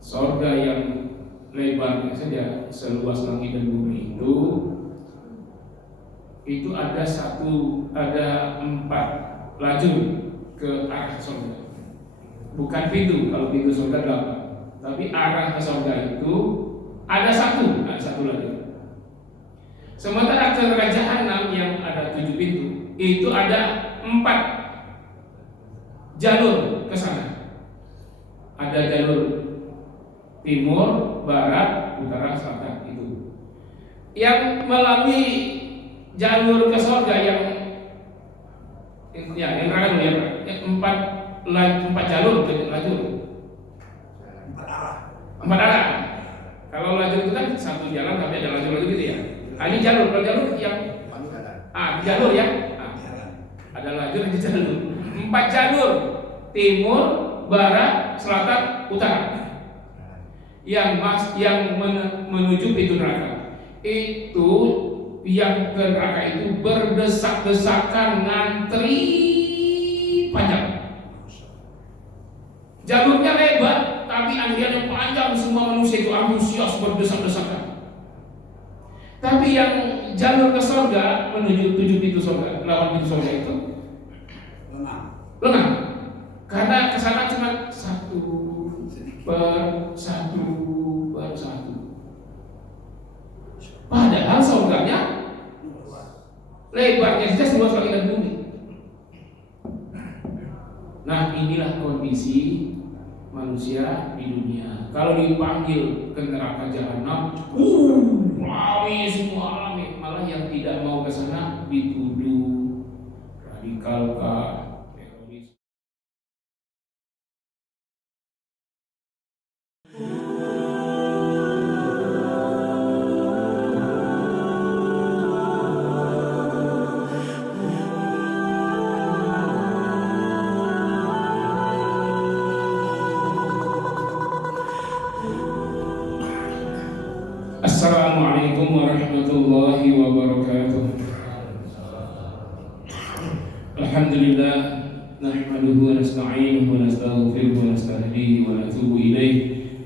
Sorga yang lebarnya saja seluas langit dan bumi itu ada 4 lajur ke arah sorga. Bukan pintu, kalau pintu sorga 8, tapi arah ke sorga itu ada satu lajur. Sementara ke neraka jahanam yang ada 7 pintu itu ada 4 jalur ke sana. Ada jalur timur, barat, utara, selatan itu. Yang melalui jalur ke surga yang neraka yang 4 jalur, lajur. 4 arah. Kalau lajur itu kan satu jalan tapi ada lajur-lajur gitu ya. Ini jalur, kalau jalur yang jalur ya. Ada lajur di jalur. 4 jalur, timur, barat, selatan, utara. Yang menuju pintu neraka. Itu yang ke neraka itu berdesak-desakan, ngantri panjang. Jalurnya lebar, tapi antrian yang panjang, semua manusia itu antusias berdesak-desakan. Tapi yang jalur ke surga menuju 7 pintu surga, 8 pintu surga itu lengang. Karena kesana cuma satu per satu. Padahal surganya lebarnya saja seluas langit dan bumi. Nah, inilah kondisi manusia di dunia. Kalau dipanggil ke neraka jahanam, rame semua rame. Malah yang tidak mau ke sana dituduh radikal kah, teroris. Assalamualaikum warahmatullahi wabarakatuh. Alhamdulillah, nahmaduhu wa nasta'inuhu wa nastaghfiruhu wa nastahdihi wa natubu ilayh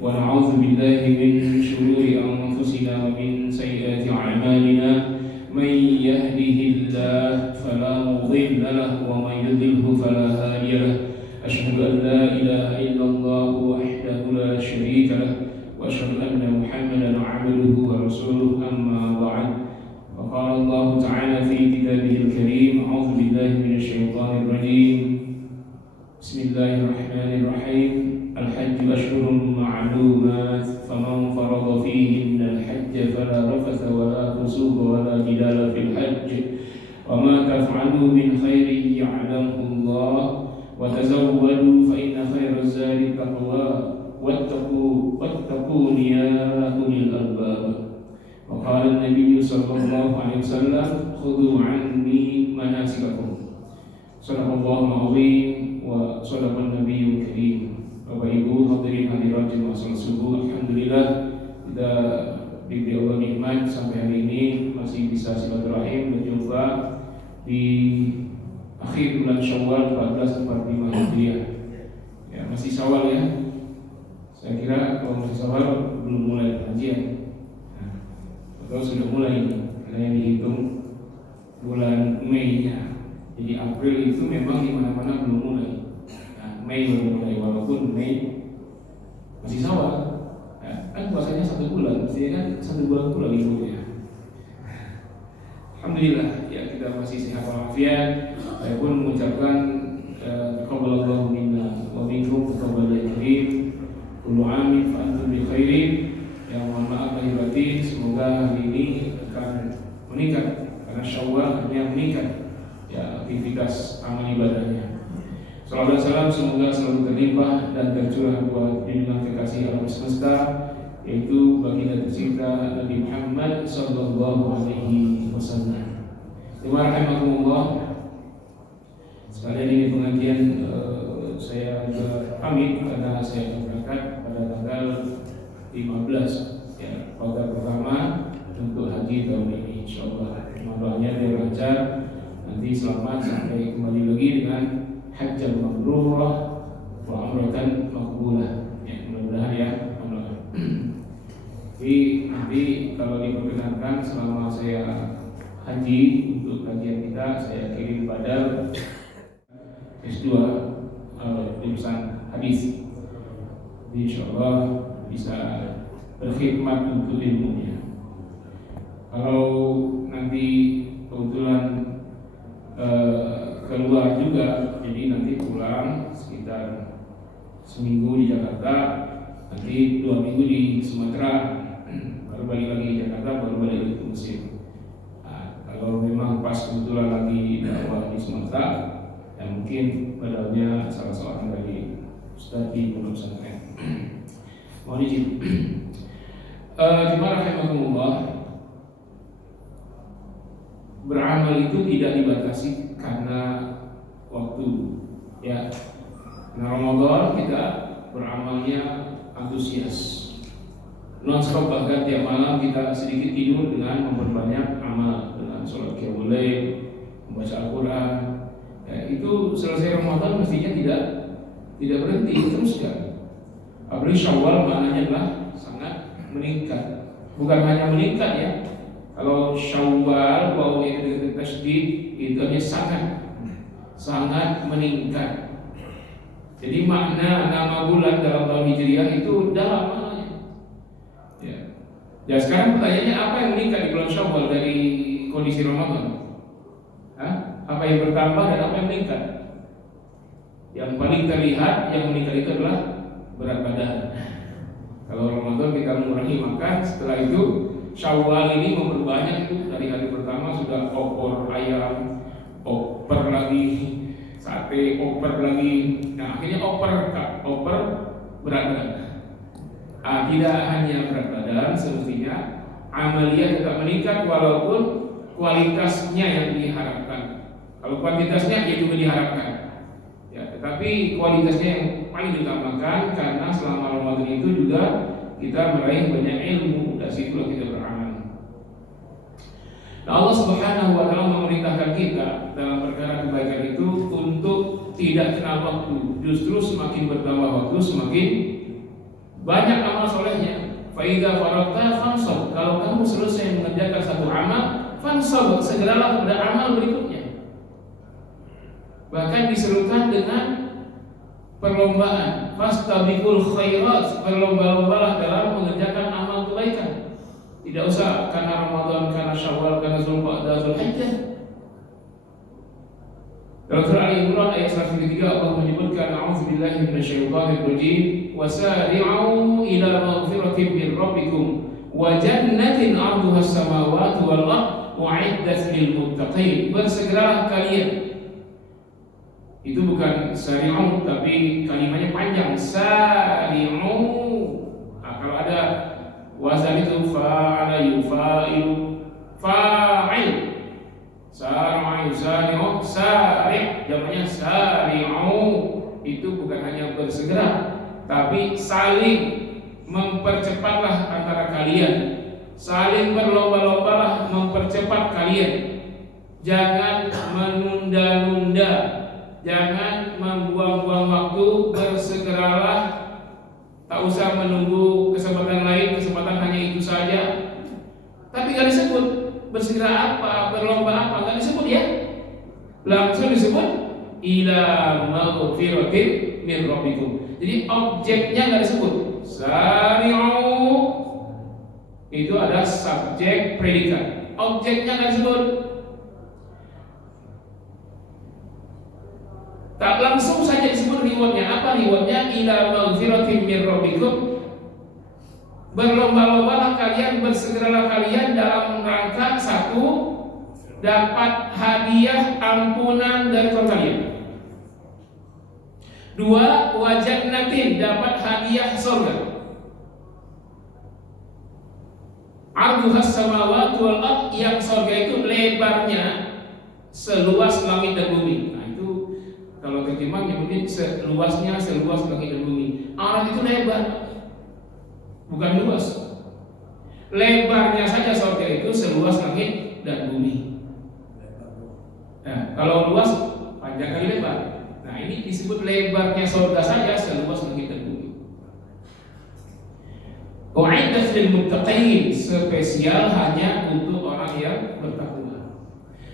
wa na'udzu billahi min shururi anfusina wa min sayyiati a'malina. May yahdihillahu fala mudilla lahu wa may yudlilhu fala hadiya lahu. Asyhadu an la ilaha illallah wahdahu la syarika lahu wa asyhadu anna Muhammadan 'abduhu wa rasuluhu, amma ba'd. Qala Allah Ta'ala fi kitabihil karim, a'udzu billahi minasyaitonir rajim. Bismillahirrahmanirrahim. Al-hajju ashhurun ma'lumat, faman farada fihinna al-hajja fala rafatha wala fusuqa wala jidala fil hajj. Wa ma taf'alu min khairin ya'lamhu Allah, wa tazawwadu fa inna khairaz zadi taqwa wattaqun ya ulil albab. Wa qala an-nabiy sallallahu alaihi wasallam, khudhu anni manasikakum. Sadaqallahu azim wa sadaqan nabiyyul karim. Bapak Ibu hadirin hadirat jemaah salat subuh, alhamdulillah kita diberi Allah nikmat sampai hari ini masih bisa silaturahim berjumpa di akhir bulan Syawal 1445 Hijriah. Ya, masih Syawal ya. Saya kira kalau masih Syawal belum mulai pengajian. Atau sudah mulai, karena yang dihitung bulan Mei-nya. Jadi April itu memang di mana-mana belum mulai. Nah, Mei baru mulai, walaupun Mei masih Syawal. Kan puasanya 1 bulan, mestinya kan 1 bulan pula liburnya. Alhamdulillah ya, kita masih sehat walafiat. Saya pun mengucapkan taqabbalallahu minna wa minkum taqabbalan karim. Kullu amin fa antum bi khairin. Yang mohon maaf lahir batin, semoga hari ini akan meningkat karena Syawal artinya meningkat ya aktivitas amal ibadahnya. Salawat dan salam semoga selalu terlimpah dan tercurah buat junjungan kekasih alam semesta, yaitu baginda tercinta Nabi Muhammad sallallahu alaihi wasallam. Bismillahirrahmanirrahim. Sekalian ini pengajian saya juga pamit karena saya akan berangkat pada tanggal 15 ya, kloter pertama untuk haji tahun ini, insyaallah. Doanya biar lancar, nanti selamat sampai kembali lagi dengan hajjal mabrurah wa umratan maqbulah. Ya, mudah-mudahan ya, Jadi kalau diperkenankan selama saya haji, untuk kajian kita saya kirim pada S2 jurusan hadis. Insyaallah bisa berkhidmat untuk ilmunya. Kalau nanti kebetulan keluar juga, jadi nanti pulang sekitar seminggu di Jakarta, nanti 2 minggu di Sumatera, baru balik lagi di Jakarta, baru balik lagi ke Mesir. Nah, kalau memang pas kebetulan lagi dakwah di Sumatera, ya mungkin padahal salah seorang dari Ustadz di Pondok Pesantren. Mohon izin. Jemaah rahimakumullah, beramal itu tidak dibatasi karena waktu, ya. Nah, Ramadan kita beramalnya antusias, non-stop, bahkan tiap malam kita sedikit tidur dengan memperbanyak amal, dengan sholat qiyamul lail, membaca Al-Quran. Ya, itu selesai Ramadan mestinya tidak berhenti, teruskan. Apalagi Syawal maknanya adalah sangat meningkat, bukan hanya meningkat ya. Kalau Syawal bahwa itu tasydid, itu hanya sangat meningkat. Jadi makna nama bulan dalam tahun Hijriah itu dalam maknanya. Ya. Ya, sekarang pertanyaannya, apa yang meningkat di bulan Syawal dari kondisi Ramadan? Apa yang bertambah dan apa yang meningkat? Yang paling terlihat yang meningkat itu adalah berat badan. Kalau Ramadan kita mengurangi makan, setelah itu Syawal ini memperbanyak, itu dari hari pertama sudah opor ayam, oper lagi, sate, oper lagi. Nah, akhirnya oper berat badan. Tidak hanya berat badan, semestinya amaliyah tetap meningkat walaupun kualitasnya yang diharapkan. Kalau kuantitasnya ya juga diharapkan. Ya, tetapi kualitasnya yang paling diutamakan, karena selama Ramadan itu juga kita meraih banyak ilmu, dan situlah kita beramal. Nah, Allah Subhanahu wa taala memerintahkan kita dalam perkara kebaikan itu untuk tidak kenal waktu. Justru semakin bertambah waktu, semakin banyak amal solehnya. Fa idza faragta fansab. Kalau kamu selesai mengerjakan satu amal, fansab, segeralah kepada amal berikutnya. Bahkan diserukan dengan perlombaan, fastabiqul khairat, berlomba-lombalah dalam mengerjakan amal kebaikan. Tidak usah karena Ramadan, karena Syawal, karena Zulqa'dah, Zulhijjah. Dalam surah Al-Imran ayat 103 Allah menyebutkan, a'udzubillahi minasyaitonir rajim, wasari'u ila maghfiratin min rabbikum wa jannatin 'arduha as-samawati wal ardh u'iddat lil muttaqin. Bersegeralah kalian. Itu bukan sari'u, tapi kalimatnya panjang, sari'u. Kalau ada wazan itu fa'ala yufa'ilu fa'il, sar'a yusari'u sari', jamaknya sari'u. Itu bukan hanya bersegera, tapi saling mempercepatlah antara kalian, saling berlomba-lombalah mempercepat kalian. Jangan menunda-nunda, jangan membuang-buang waktu, bersegeralah. Tak usah menunggu kesempatan lain, kesempatan hanya itu saja. Tapi gak disebut bersegera apa, berlomba apa, gak disebut ya. Langsung disebut ila maghfiratin min rabbikum. Jadi objeknya gak disebut. Sari'u itu ada subjek predikat. Objeknya gak disebut. Tak langsung saja disebut rewardnya. Apa rewardnya? Ila maghfiratin min rabbikum. Berlomba-lombalah kalian, bersegeralah kalian dalam rangka satu, dapat hadiah ampunan dari Tuhan kalian. Dua, wa jannatin, dapat hadiah surga. Arduhas samawati wal ardh, yang surga itu lebarnya seluas langit dan bumi. Kalau terjemah mungkin seluas langit dan bumi. Arad itu lebar, bukan luas. Lebarnya saja surga itu seluas langit dan bumi. Nah, kalau luas panjang kali lebar. Nah, ini disebut lebarnya surga saja seluas langit dan bumi. u'iddat lil muttaqin, spesial hanya untuk orang yang bertakwa.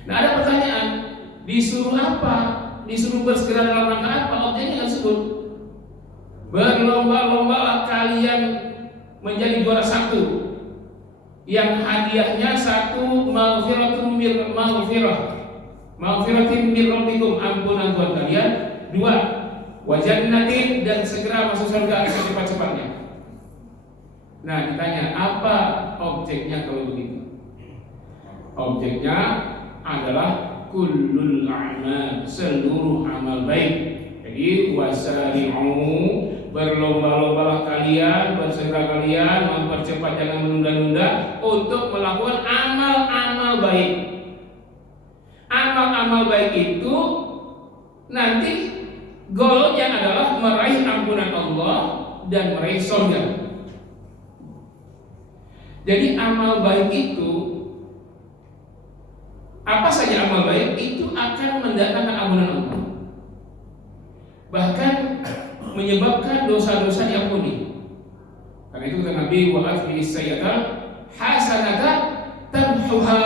Nah, ada pertanyaan, disuruh apa? Disuruh bersegera dalam rangka apa? Objeknya disebut. Berlomba-lomba kalian menjadi juara satu, yang hadiahnya satu maghfiratin min rabbikum, ampunan Tuhan kalian. Dua, wa jannatin, dan segera masuk surga secepat-cepatnya. Nah, ditanya apa objeknya kalau begitu? Objeknya adalah kullul a'mal, seluruh amal baik. Jadi wasari'u, berlomba-lombalah kalian, bersegera kalian, mempercepat, jangan menunda-nunda untuk melakukan amal-amal baik. Amal-amal baik itu nanti goalnya adalah meraih ampunan Allah dan meraih surga. Jadi amal baik itu, apa saja amal baik itu akan mendatangkan ampunan Allah, bahkan menyebabkan dosa-dosa diampuni. Karena itu kata Nabi, wa atbi'is sayyi'ata hasanata tamhuha.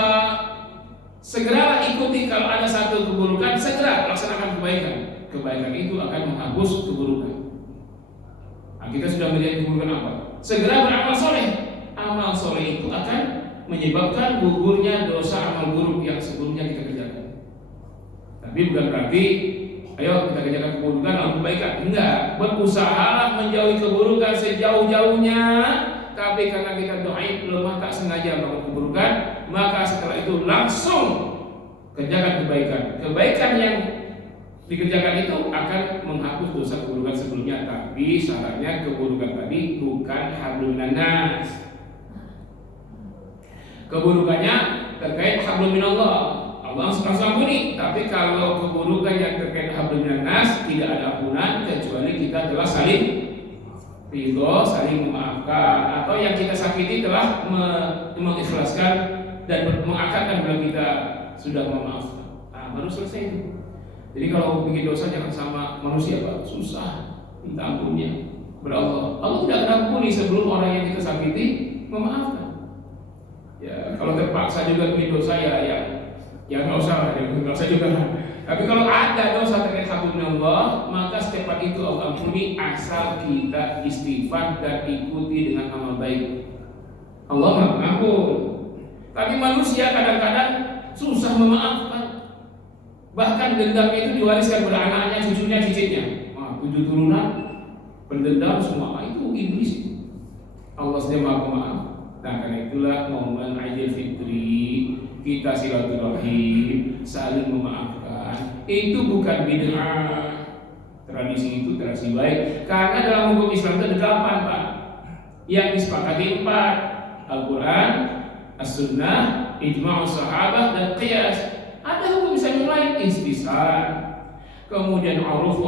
Segeralah ikuti, kalau ada satu keburukan, segera laksanakan kebaikan. Kebaikan itu akan menghapus keburukan. Nah, kita sudah melihat keburukan apa? Segera beramal soleh. Amal soleh itu akan menyebabkan gugurnya dosa amal buruk yang sebelumnya kita kerjakan. Tapi bukan berarti ayo kita kerjakan keburukan lalu kebaikan. Enggak, berusahalah menjauhi keburukan sejauh-jauhnya. Tapi karena kita dhaif, lemah, tak sengaja melakukan keburukan, maka setelah itu langsung kerjakan kebaikan. Kebaikan yang dikerjakan itu akan menghapus dosa keburukan sebelumnya. Tapi syaratnya keburukan tadi bukan hablum minan nas. Keburukannya terkait hablum minallah, Allah langsung ampuni. Tapi kalau keburukan yang terkait hablum minan nas, tidak ada ampunan kecuali kita telah saling ridho, saling memaafkan, atau yang kita sakiti telah mengikhlaskan dan mengakadkan bila kita sudah memaafkan. Nah, baru selesai itu. Jadi kalau bikin dosa jangan sama manusia, Pak. Susah minta ampunnya. Allah tidak akan ampuni sebelum orang yang kita sakiti memaafkan. Ya, kalau terpaksa juga bikin dosa ya nggak usah, nggak usah juga. Tapi kalau ada dosa terkait hablum minallah, maka secepat itu Allah ampuni asal kita istighfar dan ikuti dengan amal baik. Allah mengampun. Tapi manusia kadang-kadang susah memaafkan. Bahkan dendam itu diwariskan kepada anaknya, cucunya, cicitnya. 7 turunan pendendam semua, itu iblis. Allah sendiri Maha Pemaaf. Nah, karena itulah momen Idul Fitri kita silaturahim, saling memaafkan. Itu bukan bid'ah. Tradisi itu tradisi baik. Karena dalam hukum Islam itu ada 8, Pak. Yang disepakati 4: Al-Quran, As-Sunnah, Ijma'us Sahabah, dan Qiyas. Ada hukum Islam yang lain, istisar, kemudian uruf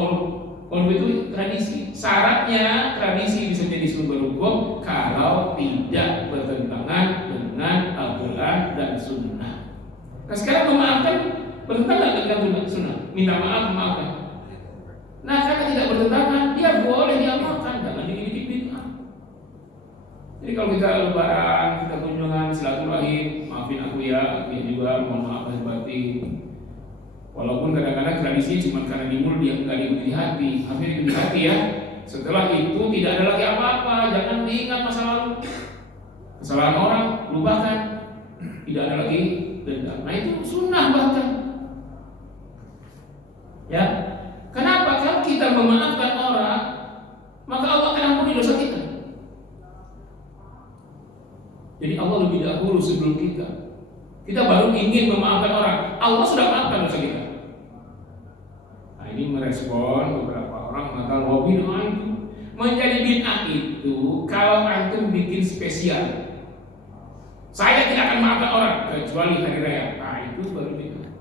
itu tradisi. Syaratnya tradisi bisa jadi sumber hukum kalau tidak bertentangan dengan Al-Quran dan Sunnah. Nah, sekarang memaafkan bertentangan dengan Sunnah, minta maaf, memaafkan. Nah, karena tidak bertentangan, dia boleh diamalkan, jangan dibikin bid'ah. Jadi kalau kita lebaran, kita kunjungan, silaturahim, maafin aku ya juga, mohon maaf lahir batin. Walaupun kadang-kadang tradisi cuma karena di mulut, dia nggak diikuti di hati, akhirnya di hati ya. Setelah itu tidak ada lagi apa-apa, jangan diingat masa lalu, kesalahan orang, lupakan, tidak ada lagi dendam. Nah, itu sunnah bahkan. Ya, kenapa? Kalau kita memaafkan orang, maka Allah akan ampuni dosa kita. Jadi Allah lebih dahulu sebelum kita. Kita baru ingin memaafkan orang, Allah sudah maafkan dosa kita. Nah, ini merespon beberapa orang mengatakan bahwa bid'ah itu menjadi bid'ah itu kalau antum bikin spesial. Saya tidak akan maafkan orang kecuali hari raya. Nah, itu baru bid'ah.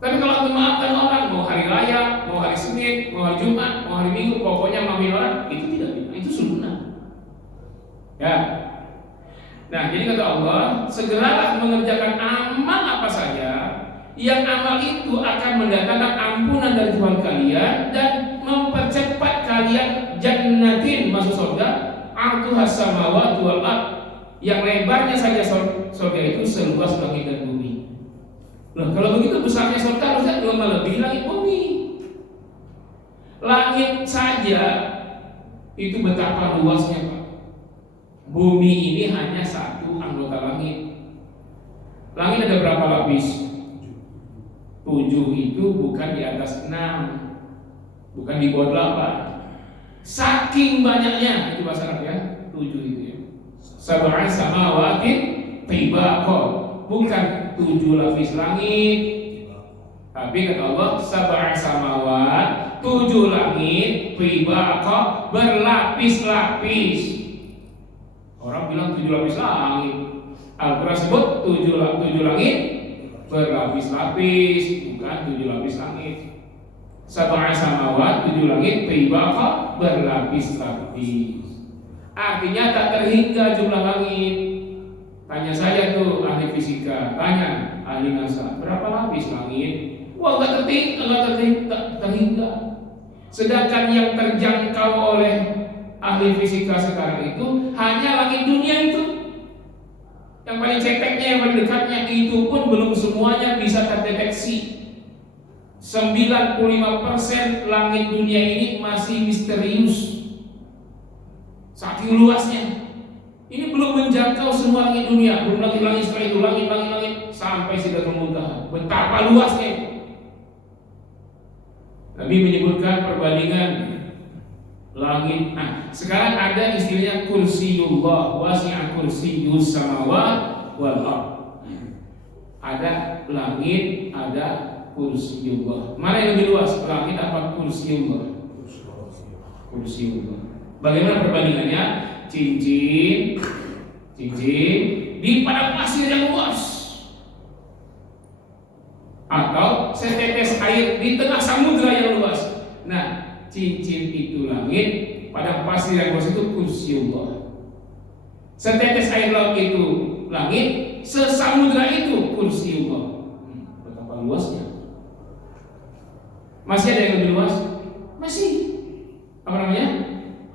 Tapi kalau antum maafkan orang, mau hari raya, mau hari Senin, mau hari Jumat, mau hari Minggu, pokoknya maafin orang, itu tidak bid'ah, itu sunnah. Ya. Nah, jadi kata Allah, segeralah mengerjakan amal apa saja yang amal itu akan mendatangkan ampunan dari Tuhan kalian dan mempercepat kalian jannatin, masuk surga, arduhas samawati wal ard, yang lebarnya saja surga itu seluas langit dan bumi. Loh, kalau begitu besarnya surga harusnya juga melebihi langit bumi. Langit saja itu betapa luasnya, Pak. Bumi ini hanya satu anggota langit. Langit ada berapa lapis? 7 itu bukan di atas 6, bukan di bawah 8. Saking banyaknya, itu bahasa Arab ya, 7 itu ya. Sab'a samawatin tibaqa, bukan 7 lapis langit, tapi kata Allah sab'a samawat, 7 langit, tibaqa, berlapis-lapis. Orang bilang 7 lapis langit, Al-Quran sebut 7 langit berlapis-lapis, bukan 7 lapis langit. Sab'a samawat, 7 langit, tibaqa, berlapis-lapis. Artinya tak terhingga jumlah langit. Tanya saja tuh ahli fisika, tanya ahli NASA, berapa lapis langit? Wah, nggak terhingga. Sedangkan yang terjangkau oleh ahli fisika sekarang itu hanya langit dunia itu. Yang paling ceteknya, yang paling dekatnya, itu pun belum semuanya bisa terdeteksi. 95% langit dunia ini masih misterius, saking luasnya. Ini belum menjangkau semua langit dunia, belum langit-langit setelah itu, langit sampai Sidratul Muntaha. Betapa luasnya itu. Nabi menyebutkan perbandingan langit. Nah, sekarang ada istilahnya kursiyullah, wasi'a kursiyus samawat wal ard. Ada langit, ada kursiyullah. Mana yang lebih luas? Langit apa kursiyullah? Kursiyullah. Bagaimana perbandingannya? Cincin di padang pasir yang luas, atau setetes air di tengah samudra yang luas. Nah, cincin itu langit, padang pasir yang luas itu kursiyullah. Setetes air laut itu langit, sesamudra itu kursiyullah. Betapa luasnya. Masih ada yang lebih luas? Masih. Apa namanya?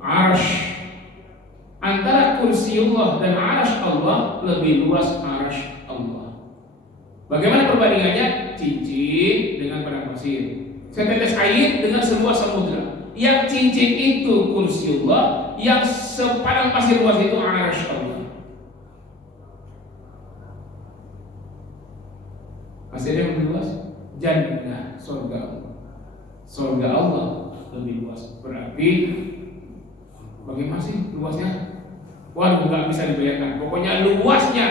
Arsh. Antara kursiyullah dan arsh Allah, lebih luas arsh Allah. Bagaimana perbandingannya? Cincin dengan padang pasir, setetes air dengan seluas samudra. Yang cincin itu kursiyullah, yang sepadang pasir luas itu arsh Allah. Masih ada yang lebih luas? Jannah, surga Allah lebih luas. Berarti bagaimana sih luasnya? Waduh, nggak bisa dibayangkan. Pokoknya luasnya,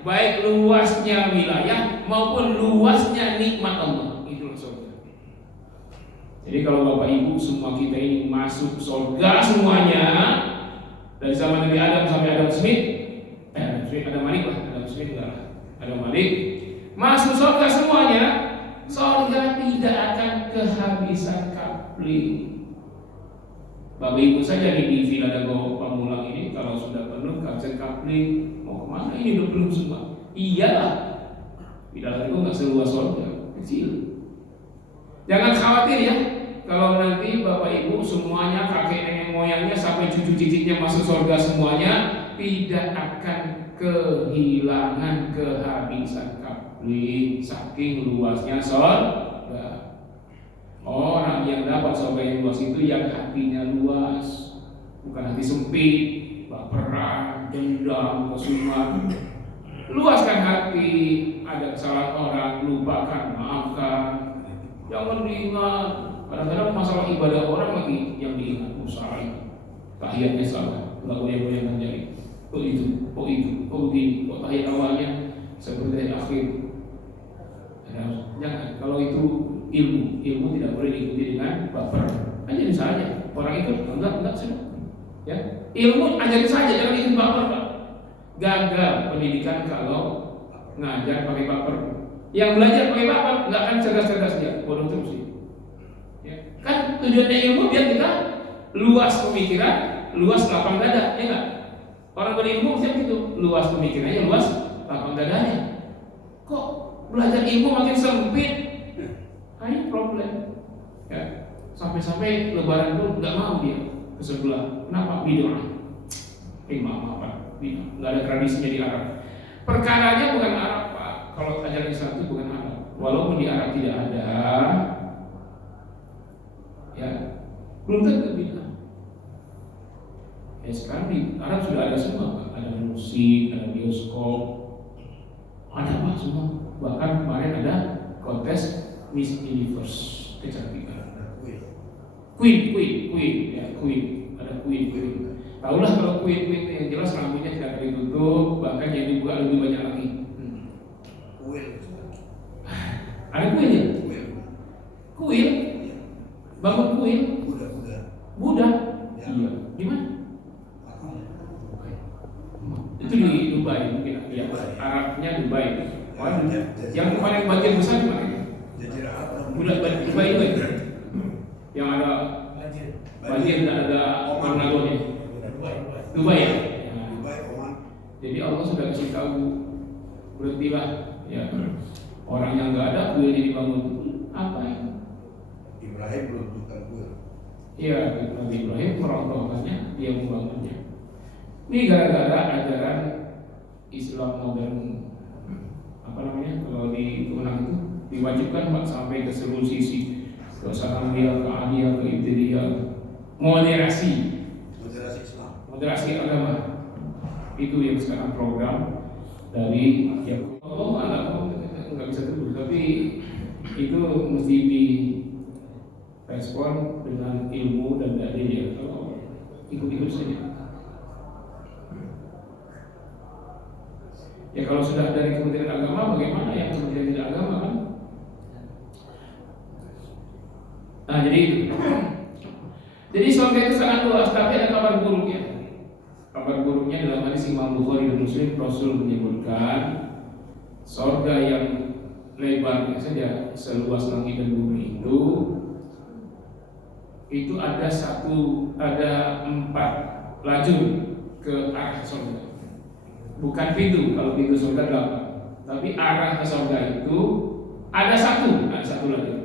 baik luasnya wilayah maupun luasnya nikmat Allah, itulah surga. Jadi kalau Bapak Ibu semua kita ini masuk surga semuanya, dari zaman Nabi Adam sampai Adam Smith, Adam Malik lah, Adam Smith enggak lah, Adam Malik, masuk surga semuanya, surga tidak akan kehabisan kapling. Bapak Ibu saja di Villa Dago Pamulang ini kalau sudah penuh kapsen kapling, mau kemana ini udah penuh semua? Iyalah, di dalam itu nggak seluas surga, kecil. Jangan khawatir ya, kalau nanti Bapak Ibu semuanya, kakek nenek moyangnya sampai cucu cicitnya masuk surga semuanya, tidak akan kehilangan kehabisan kapling, saking luasnya surga. Orang yang dapat surga yang luas itu yang hatinya luas, bukan hati sempit, baperan, dendam, kesumat. Luaskan hati, ada kesalahan orang, lupakan, maafkan. Jangan diingat. Kadang-kadang masalah ibadah orang lagi yang diingat, salah itu, tahiyatnya salah, nggak boleh terjadi. Oh itu, begini, tahiyat awalnya seperti akhir. Jangan, kalau itu ilmu tidak boleh diikuti dengan baper. Ajarin saja. Orang itu enggak sudah. Ya, ilmu ajarin saja, jangan ikut baper, Pak. Gagal pendidikan kalau ngajar pakai baper. Yang belajar pakai baper enggak akan cerdas-cerdas dia, bodoh terus dia. Ya, kan tujuannya ilmu biar kita luas pemikiran, luas lapang dada, ya enggak? Orang berilmu mesti begitu, luas pemikirannya, luas lapang dadanya. Kok belajar ilmu makin sempit? Ini problem, ya. Sampai-sampai Lebaran pun nggak mau dia ke sebelah. Kenapa? Bid'ah. maaf Pak, nggak ada tradisinya di Arab. Perkaranya bukan Arab Pak. Kalau ajaran Islam itu bukan Arab. Walaupun di Arab tidak ada, ya belum tentu bid'ah. Ya sekarang di Arab sudah ada semua Pak. Ada musik, ada bioskop, ada Pak semua. Bahkan kemarin ada kontes Miss Universe kecantikan. Queen, ya Queen, ada Queen. Tahulah kalau Queen yang jelas rambutnya tidak ditutup, bahkan yang dibuka lebih banyak lagi. Ada kuil ya? Kuil? Bangun kuil? Buddha? Iya. Di mana? Itu di Dubai mungkin. Ya, Arabnya Dubai. Yang paling bagian besar di mana? Dubai itu. Yang ada banjir dan ada tornado-nya. Dubai ya? Jadi Allah sudah kasih tahu, berhentilah ya. Orang yang nggak ada kuilnya dibangun, apa ya? Ibrahim belum bukan kuil. Iya, Nabi Ibrahim merontokkannya, dia membangunnya. Ini gara-gara ajaran Islam modern, apa namanya? Kalau di Tuhan itu diwajibkan Pak sampai ke seluruh sisi, ke Sanawiyah, ke Aliyah, ke Ibtidaiyah, moderasi Islam, moderasi agama. Itu yang sekarang program dari yang nggak bisa terus, tapi itu mesti direspon dengan ilmu dan dalil ya. Kalau ikut-ikut saja. Ya kalau sudah dari Kementerian Agama, bagaimana yang Kementerian tidak agama kan? Nah jadi surga itu sangat luas, tapi ada kabar buruknya. Kabar buruknya dalam hadis Imam Bukhari dan Muslim, Rasul menyebutkan surga yang lebarnya saja seluas langit dan bumi itu ada 4 lajur ke arah surga. Bukan pintu, kalau pintu surga 8, tapi arah ke surga itu ada satu lajur.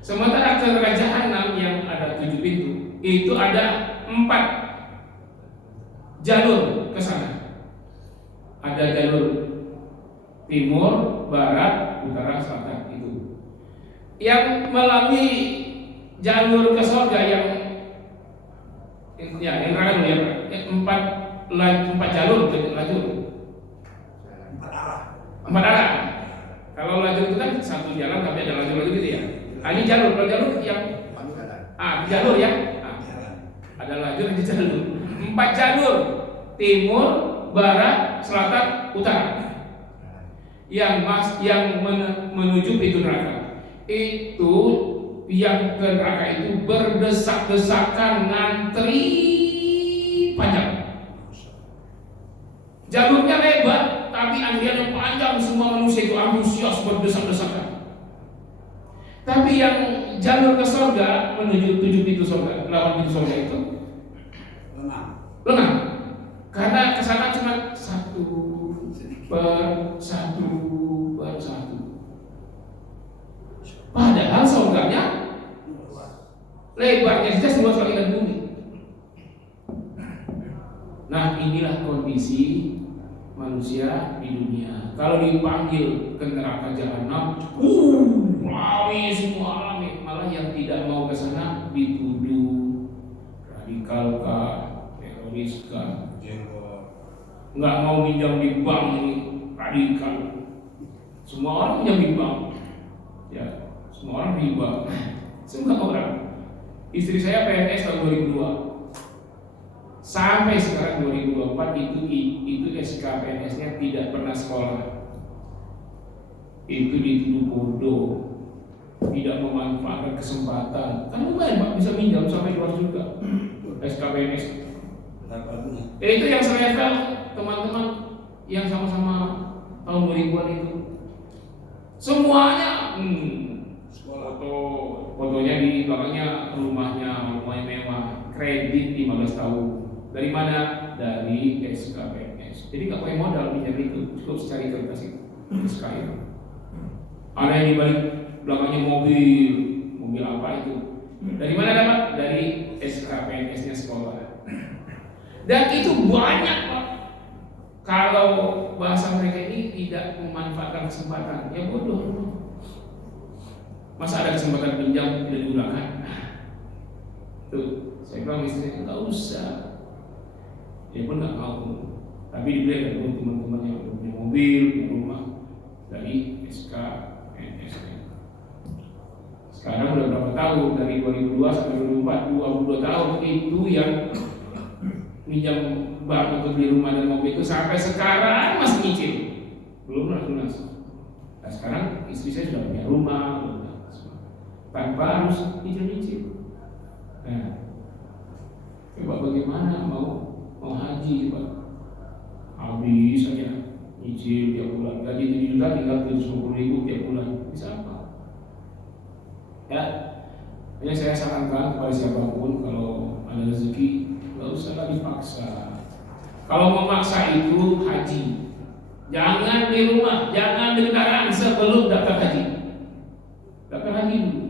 Sementara ke Jahanam yang ada 7 pintu itu ada 4 jalur ke sana. Ada jalur timur, barat, utara, selatan itu. Yang melalui jalur ke surga yang terakhir ya, 4 jalur, lajur. 4 arah. Kalau lajur itu kan satu jalan tapi ada lajur gitu ya. Ini jalur, kalau jalur yang jalur ya. Ada lajur di jalur. 4 jalur, timur, barat, selatan, utara. Yang menuju pintu neraka. Itu yang ke neraka itu berdesak-desakan, ngantri panjang. Jalurnya lebar, tapi antrian yang panjang, semua manusia itu antusias berdesak-desakan. Tapi yang jalur ke surga menuju 7 pintu surga, 8 pintu surga itu lengang. Karena kesana cuma satu per satu. Padahal surganya lebarnya saja seluas langit dan bumi. Nah inilah kondisi manusia di dunia. Kalau dipanggil ke neraka jahanam, rame semua alami. Malah yang tidak mau ke sana dituduh radikal kah, teroris kah, nggak mau minjam di bank ini radikal. Semua orang minjam di bank, ya semua orang riba. Semua orang. Istri saya PNS tahun 2002. Sampai sekarang 2024 itu SK PNS-nya tidak pernah sekolah. Itu dituduh bodoh, tidak memanfaatkan kesempatan. Kan lumayan Pak, bisa minjam sampai 200 juta SK PNS. Itu yang selevel teman-teman yang sama-sama tahun 2000-an itu. Semuanya fotonya di belakangnya rumah mewah, kredit 15 tahun. Dari mana? Dari SKPNS. Jadi nggak pakai modal pinjam itu, cukup secari kertas itu. SK itu. Ada yang di balik belakangnya mobil apa itu? Dari mana dapat? Dari SKPNS-nya sekolah. Dan itu banyak Pak. Kalau bahasa mereka ini tidak memanfaatkan kesempatan, ya bodoh. Masa ada kesempatan pinjam tidak digunakan? Tuh, saya bilang istrinya nggak usah. Dia pun nggak mau. Tapi dibeli oleh teman-teman yang punya mobil, punya rumah dari SK, NSK. Sekarang udah berapa tahun, dari 2002 sampai 2004, 22 tahun itu yang minjam bank untuk beli rumah dan mobil itu sampai sekarang masih nyicil, belum lunas. Nah sekarang istri saya sudah punya rumah, tanpa harus nyicil. Nah, coba bagaimana mau haji Pak? Habis saja nyicil tiap bulan, gaji 7 juta tinggal 750.000 tiap bulan, bisa apa? Ya, hanya saya sarankan kepada siapapun kalau ada rezeki nggak usah lagi paksa. Kalau memaksa itu haji, jangan di rumah, jangan di kendaraan sebelum daftar haji. Daftar haji dulu,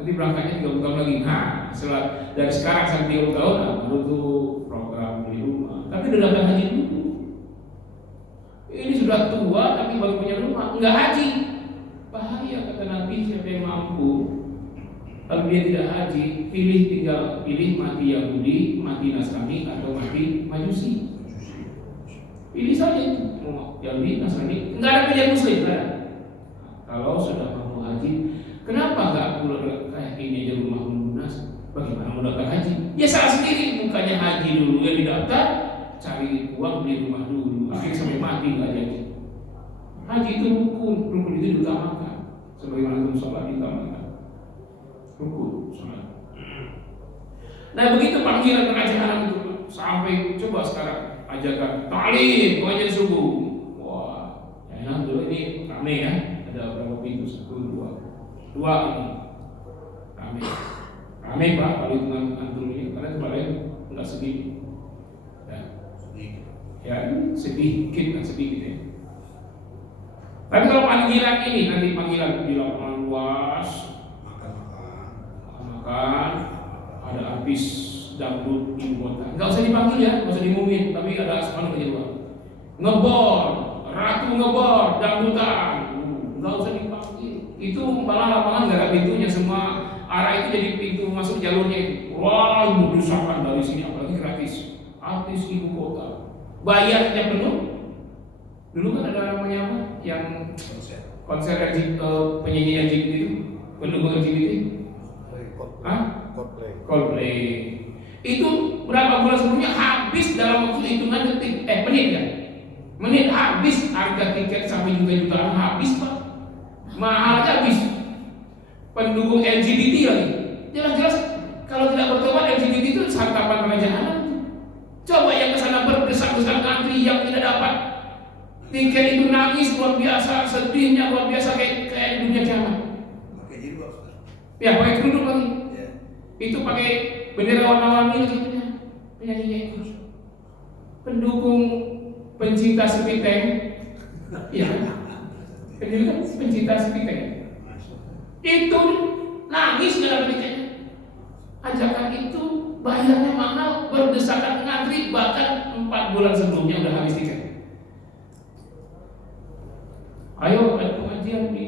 nanti berangkatnya 30 tahun lagi. Nah, setelah dari sekarang sampai 30 tahun, baru tuh program beli rumah. Tapi udah daftar haji dulu. Ini sudah tua tapi baru punya rumah, nggak haji, bahaya kata Nabi. Siapa yang mampu kalau dia tidak haji, pilih mati Yahudi, mati Nasrani, atau mati Majusi. Pilih saja itu, mau Yahudi, Nasrani, nggak ada pilihan Muslim kan? Kalau sudah mau haji, kenapa nggak pulang kayak ini aja rumah lunas? Bagaimana mau daftar haji? Ya salah sendiri, bukannya haji dulu yang didaftar, cari uang beli rumah dulu, akhirnya sampai mati nggak jadi. Haji itu rukun itu diutamakan, sebagaimana sholat diutamakan. Rukun sholat. Nah begitu panggilan pengajaran itu sampai coba sekarang ajakan ta'lim pengajian subuh. Wah, ya alhamdulillah ini rame ya. Ada berapa pintu? 1, 2 ini rame Pak kalau hitungan antum ini karena tempat lain enggak sedikit. Ya sedikit ya. Tapi kalau panggilan ini nanti panggilan di lapangan luas, makan, ada artis dangdut ibu kota, nggak usah dipanggil ya, nggak usah diumumin, tapi ada asman kedua, ngebor, ratu ngebor, dangdutan, nggak usah dipanggil. Itu malah lapangan nggak ada pintunya, semua arah itu jadi pintu masuk jalurnya itu. Wah, berdesakan dari sini, apalagi gratis. Artis ibu kota, bayarnya penuh. Dulu kan ada namanya apa? Yang konser penyanyi LGBT itu, pendukung LGBT. Coldplay. Itu berapa bulan sebelumnya habis dalam waktu hitungan detik, menit ya. Menit habis, harga tiket sampai juta-jutaan habis Pak. Mahal aja habis. Pendukung LGBT lagi. Jelas-jelas kalau tidak bertobat LGBT itu santapan kerajaan. Coba yang kesana berdesak-desak antri yang tidak dapat tiket itu nangis luar biasa, sedihnya luar biasa kayak dunia kiamat. Pakai jilbab. Ya pakai kerudung lagi. Itu pakai bendera warna-warni gitu ya, penyanyinya itu pendukung pencinta sepiteng, ya, pencinta sepiteng, itu nangis dalam tiketnya. Ajakan itu bayarnya mahal, berdesakan ngantri, bahkan 4 bulan sebelumnya udah habis tiket. Ayo ada pengajian di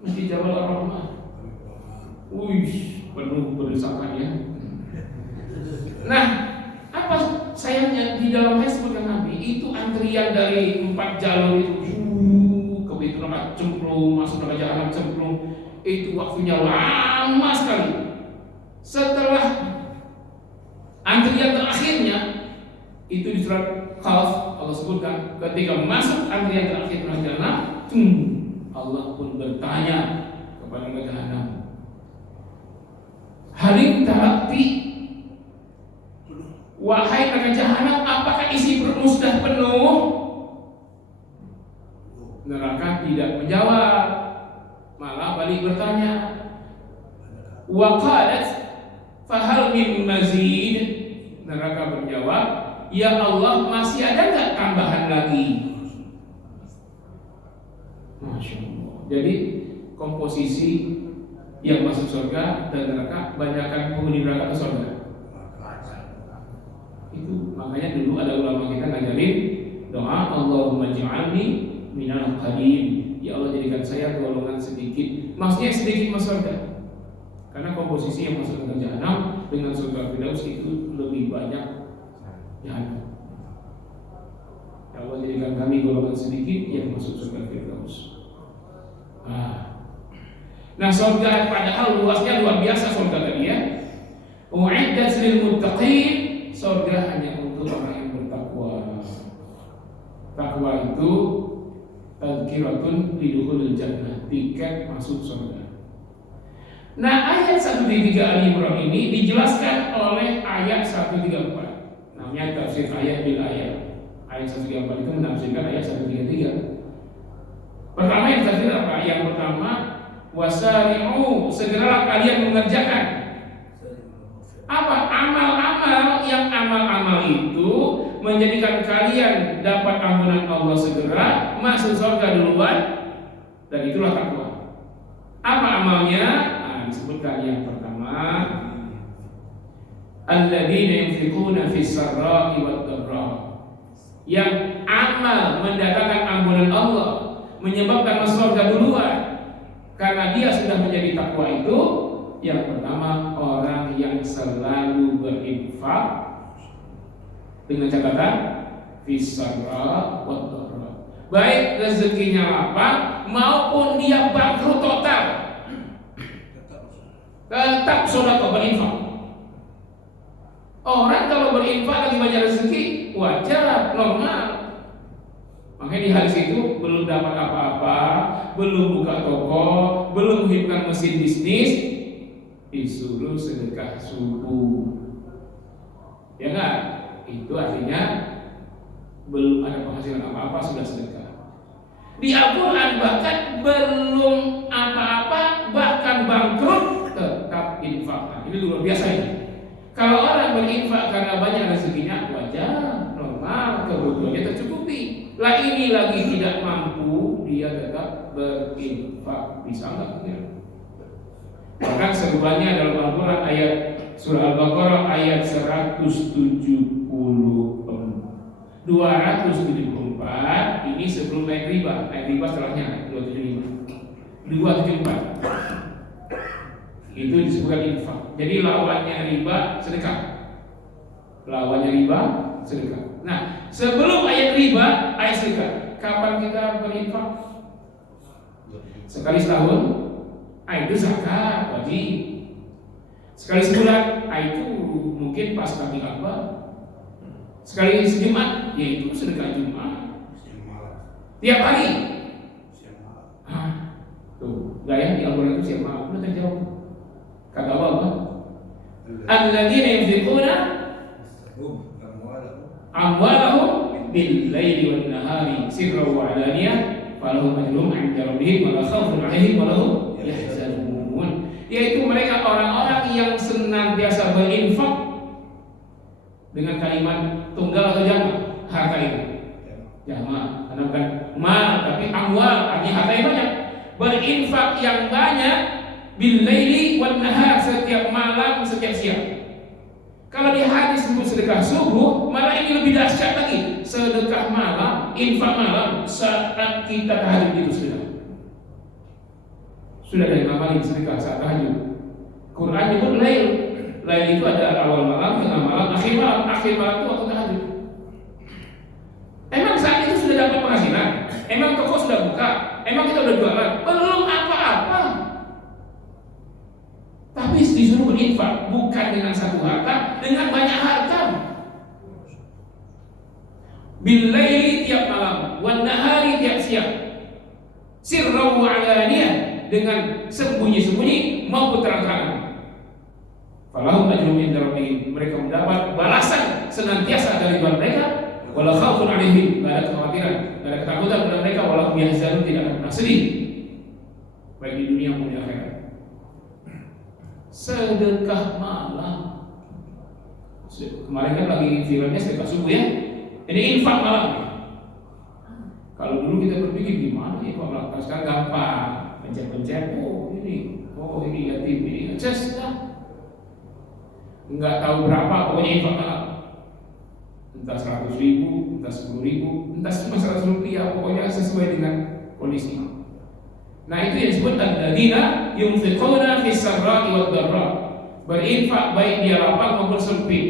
Masjid Jabal Ar-Rahmah. Penuh berdesakan ya. Nah, apa sayangnya di dalam hadis Nabi itu antrian dari 4 jalur itu ke pintu neraka cemplung, masuk neraka jahanam cemplung, itu waktunya lama sekali. Setelah antrian terakhirnya itu di surat Qaf Allah sebutkan ketika masuk antrian terakhir neraka jahanam, Allah pun bertanya kepada neraka jahanam, Halim tarakti, wahai neraka jahanam, apakah isi perutmu sudah penuh? Neraka tidak menjawab, malah balik bertanya. Wa qalat fahal min mazid. Neraka berjawab, ya Allah, masih ada nggak tambahan lagi? Masya Allah. Jadi komposisi yang masuk surga dan neraka, banyakkan penghuni neraka atau surga? Itu Makanya dulu ada ulama kita ngajarin doa Allahumma ij'alni minal qalil. Ya Allah, jadikan saya golongan sedikit. Maksudnya sedikit masuk surga. Karena komposisi yang masuk ke jahanam dengan surga Firdaus itu lebih banyak jahanam. Ya Allah, jadikan kami golongan sedikit yang masuk surga Firdaus. Nah, surga padahal luasnya luar biasa surga tadi ya. U'iddat lil muttaqin, surga hanya untuk orang yang bertakwa. Takwa itu tazkiratun lidukhulil jannah, tiket masuk surga. Nah, ayat 133 Ali Imran ini dijelaskan oleh ayat 134. Namanya tafsir ayat bil ayat. Ayat 134 itu menafsirkan ayat 133. Pertama yang tafsir apa? Yang pertama, wasari'u, segeralah kalian mengerjakan apa? Amal-amal yang amal-amal itu menjadikan kalian dapat ampunan Allah segera, masuk surga duluan, dan itulah takwa. Apa amalnya? Disebutkan yang pertama, alladzina yunfiquna fis sarra'i wad dharra, yang amal mendatangkan ampunan Allah, menyebabkan masuk surga duluan karena dia sudah menjadi takwa itu. Yang pertama, orang yang selalu berinfak dengan catatan fis sarra wad dharra, baik rezekinya lapang maupun dia bangkrut total, tetap sedekah berinfak. Orang kalau berinfak lagi banyak rezeki wajar, normal. Makanya di hadis itu belum dapat apa-apa, belum buka toko, belum menghidupkan mesin bisnis, disuruh sedekah subuh. Ya enggak? Itu artinya belum ada penghasilan apa-apa sudah sedekah. Di Al-Quran bahkan belum apa-apa, bahkan bangkrut tetap infak. Ini luar biasa ini. Kalau orang berinfak karena banyak rezekinya wajar, normal, kebutuhannya tercukupi. Lah ini lagi tidak mampu, dia tetap berinfak. Bisa nggak? Bahkan seruannya dalam Al-Quran ayat surah Al-Baqarah ayat 274 ini sebelum ayat riba setelahnya 274 itu disebutkan infak. Jadi lawannya riba sedekah. Nah, sebelum ayat riba, ayat sedekah. Kapan kita berinfak? Sekali setahun, itu zakat wajib. Sekali sebulan, itu mungkin pas kami Ka'bah. Sekali sejumat, yaitu sedekah Jumat. Tiap hari. Tuh, gaya di Al-Quran itu siap maaf, udah terjawab. Kata Allah apa? Alladzina yunfiquna amwalahum bil laili wan nahari sirran wa alaniyah falahum ajruhum 'inda rabbihim wa la khaufun 'alaihim wa lahum yahzanun. Yaitu mereka orang-orang yang senantiasa berinfak dengan kalimat tunggal atau jamak harta itu. Jamak, karena bukan mal tapi amwal, artinya harta yang banyak. Berinfak yang banyak bil laili wan nahar, setiap malam, setiap siang. Kalau di hadis disebut sedekah subuh, malah ini lebih dahsyat lagi. Sedekah malam, infak malam saat kita tahajud itu sudah dari ngamalin sedekah saat tahajud. Quran nyebut lail. Lail itu ada awal malam, tengah malam, akhir malam. Akhir malam itu waktu tahajud. Emang saat itu sudah dapat penghasilan? Emang toko sudah buka? Emang kita udah jualan? Belum apa-apa. Tapi disuruh berinfak, bukan dengan satu harta, dengan banyak harta. Bil laili tiap malam, wan nahari tiap siang. Sirran wa alaniyah, dengan sembunyi-sembunyi maupun terang-terangan. Falahum ajrun 'inda rabbihim, mereka mendapat balasan senantiasa dari Tuhan mereka. Wala khaufun 'alaihim, tidak ada kekhawatiran, tidak ada ketakutan pada mereka. Wala hum yahzanun, tidak akan pernah sedih baik di dunia maupun di akhirat. Sedekah malam. Kemarin kan lagi filmnya sedekah subuh ya. Ini infak malam. Kalau dulu kita berpikir gimana ya Pak Belakang, sekarang gampang, pencet-pencet, oh ini yatim, ini ngecas dah. Nggak tahu berapa, pokoknya infak malam. entah 100.000, entah 10.000, entah cuma 100 rupiah, pokoknya sesuai dengan kondisi. Nah itu yang disebut alladzina yunfiquna fis sarra'i wad dharra, berinfak baik dia lapang maupun sempit.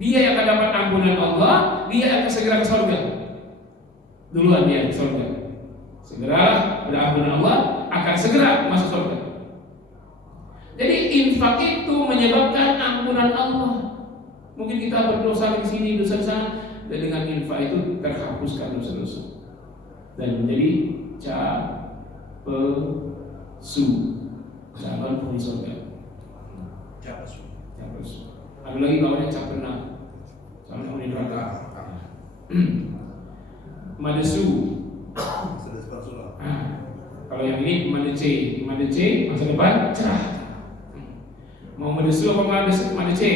Dia yang akan dapat ampunan Allah, dia akan segera ke surga. Duluan dia ke surga. Segera berampunan Allah, akan segera masuk surga. Jadi infak itu menyebabkan ampunan Allah. Mungkin kita berdosa di sini, dosa di sana, dan dengan infak itu terhapuskan dosa-dosa dan menjadi capesu, calon penghuni surga. Capesu. Ada lagi bawahnya capena, calon penghuni neraka. Madesu. Kalau yang ini madece masa depan cerah. Mau madesu apa madece?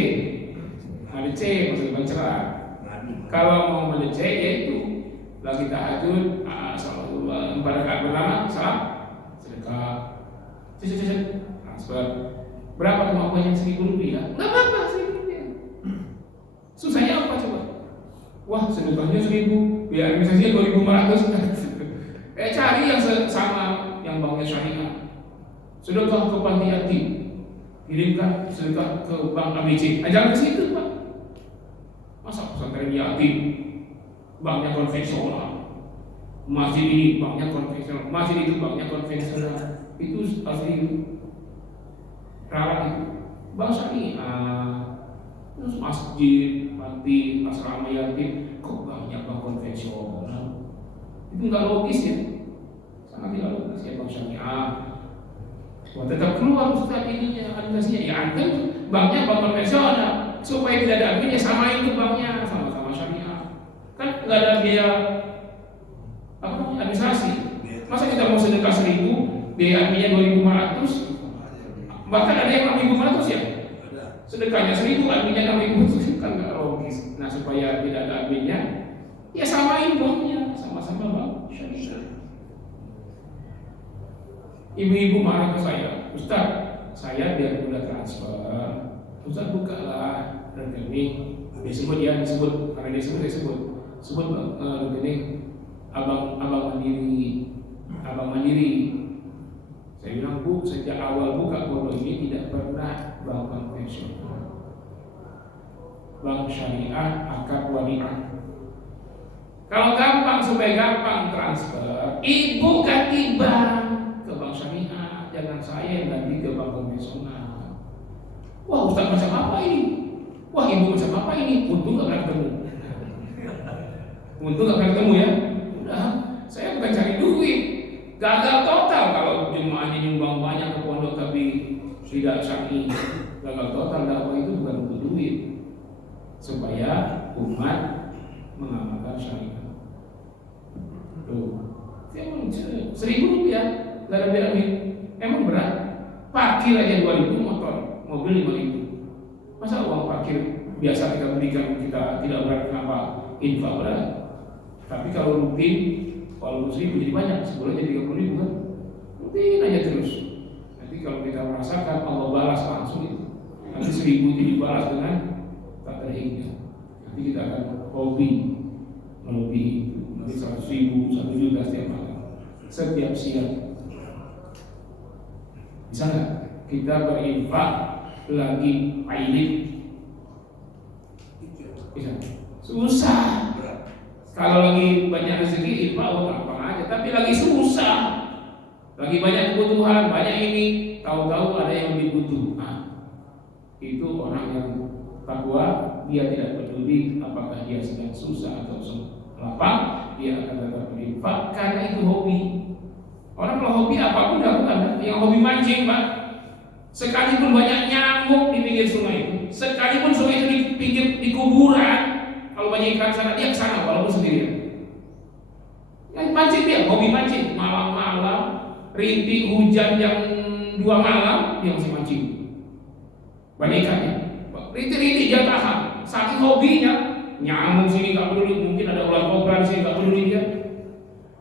Madece masa depan cerah. Kalau mau madece yaitu lagi tahajud, salatullah 4 rakaat pertama, salam, sedekah, transfer. Berapa kemampuannya? 1.000 rupiah? Nggak apa-apa, 1.000 rupiah. Susahnya apa coba? Wah, sedekahnya 1.000, biar administrasinya 2.500. Cari yang sama, yang banknya syariah. Sedekah ke panti yatim, kirimkan sedekah ke bank ABC. Jangan ke situ, Pak. Masa pesantren yatim, banknya konvensional. Masjid ini banknya konvensional, masjid itu banknya konvensional. Itu asli ralat itu. Bank syariah, terus masjid, panti, asrama yatim, kok banknya bank konvensional? Itu nggak logis ya, sangat tidak logis ya bank syariah. Wah, tetap keluar Ustaz ininya, administrasinya. Ya antum banknya bank konvensional, supaya tidak ada admin ya samain itu banknya sama-sama syariah. Kan nggak ada biaya apa namanya administrasi. Masa kita mau sedekah 1.000, biaya adminnya 2.500, bahkan ada yang 6.500 ya. Sedekahnya 1.000, adminnya 6.000, kan nggak logis. Nah supaya tidak ada adminnya, ya samain banknya, sama-sama bank syariah. Ibu-ibu marah ke saya, Ustaz, saya biar mudah transfer, Ustaz bukalah rekening. Disebut karena dia sebut rekening abang mandiri. Saya bilang, Bu, sejak awal buka bodoh ini tidak pernah bank konvensional, bank syariah, akad wadiah. Kalau gampang, supaya gampang transfer, ibu ganti bank ke bank syariah, jangan saya yang ganti ke bank konvensional. Wah, Ustaz macam apa ini? Wah, ibu macam apa ini? Untung gak pernah ketemu. Untung gak pernah ketemu ya. Udah, saya bukan cari duit. Gagal total kalau jemaahnya nyumbang banyak ke pondok tapi tidak syar'i. Gagal total. Dakwah itu bukan untuk duit, supaya umat mengamalkan syariat. Tuh, emang 1.000 rupiah nggak ada biaya admin. Emang berat? Parkir aja 2.000, mobil 5.000. Masa uang parkir biasa kita berikan kita tidak berat, kenapa infak berat? Tapi kalau rutin, kalau 1.000 jadi banyak, sebulan jadi 30.000 kan? Rutin aja terus. Nanti kalau kita merasakan Allah balas langsung itu. Nanti 1.000 jadi balas dengan tak terhingga. Nanti kita akan hobi melebihi itu. Nanti 100.000, 1 juta setiap malam, setiap siang. Bisa nggak kita berinfak lagi pailit? Bisa. Susah. Kalau lagi banyak rezeki, infak gampang aja. Tapi lagi susah, lagi banyak kebutuhan, banyak ini, tahu-tahu ada yang lebih butuh. Nah, itu orang yang takwa, dia tidak peduli apakah dia sedang susah atau lapang, dia akan tetap berinfak karena itu hobi. Orang kalau hobi apapun dilakukan. Yang hobi mancing, Pak, sekalipun banyak nyamuk di pinggir sungai, sekalipun sungai itu di kuburan, kalau banyak ikan sana, dia ke sana walaupun sendirian. Yang mancing dia, hobi mancing, malam-malam, rintik hujan jam 2 malam, dia masih mancing. Banyak ikannya, rintik dia tahan, saking hobinya. Nyamuk sini nggak peduli, mungkin ada ular kobra di sini nggak peduli dia.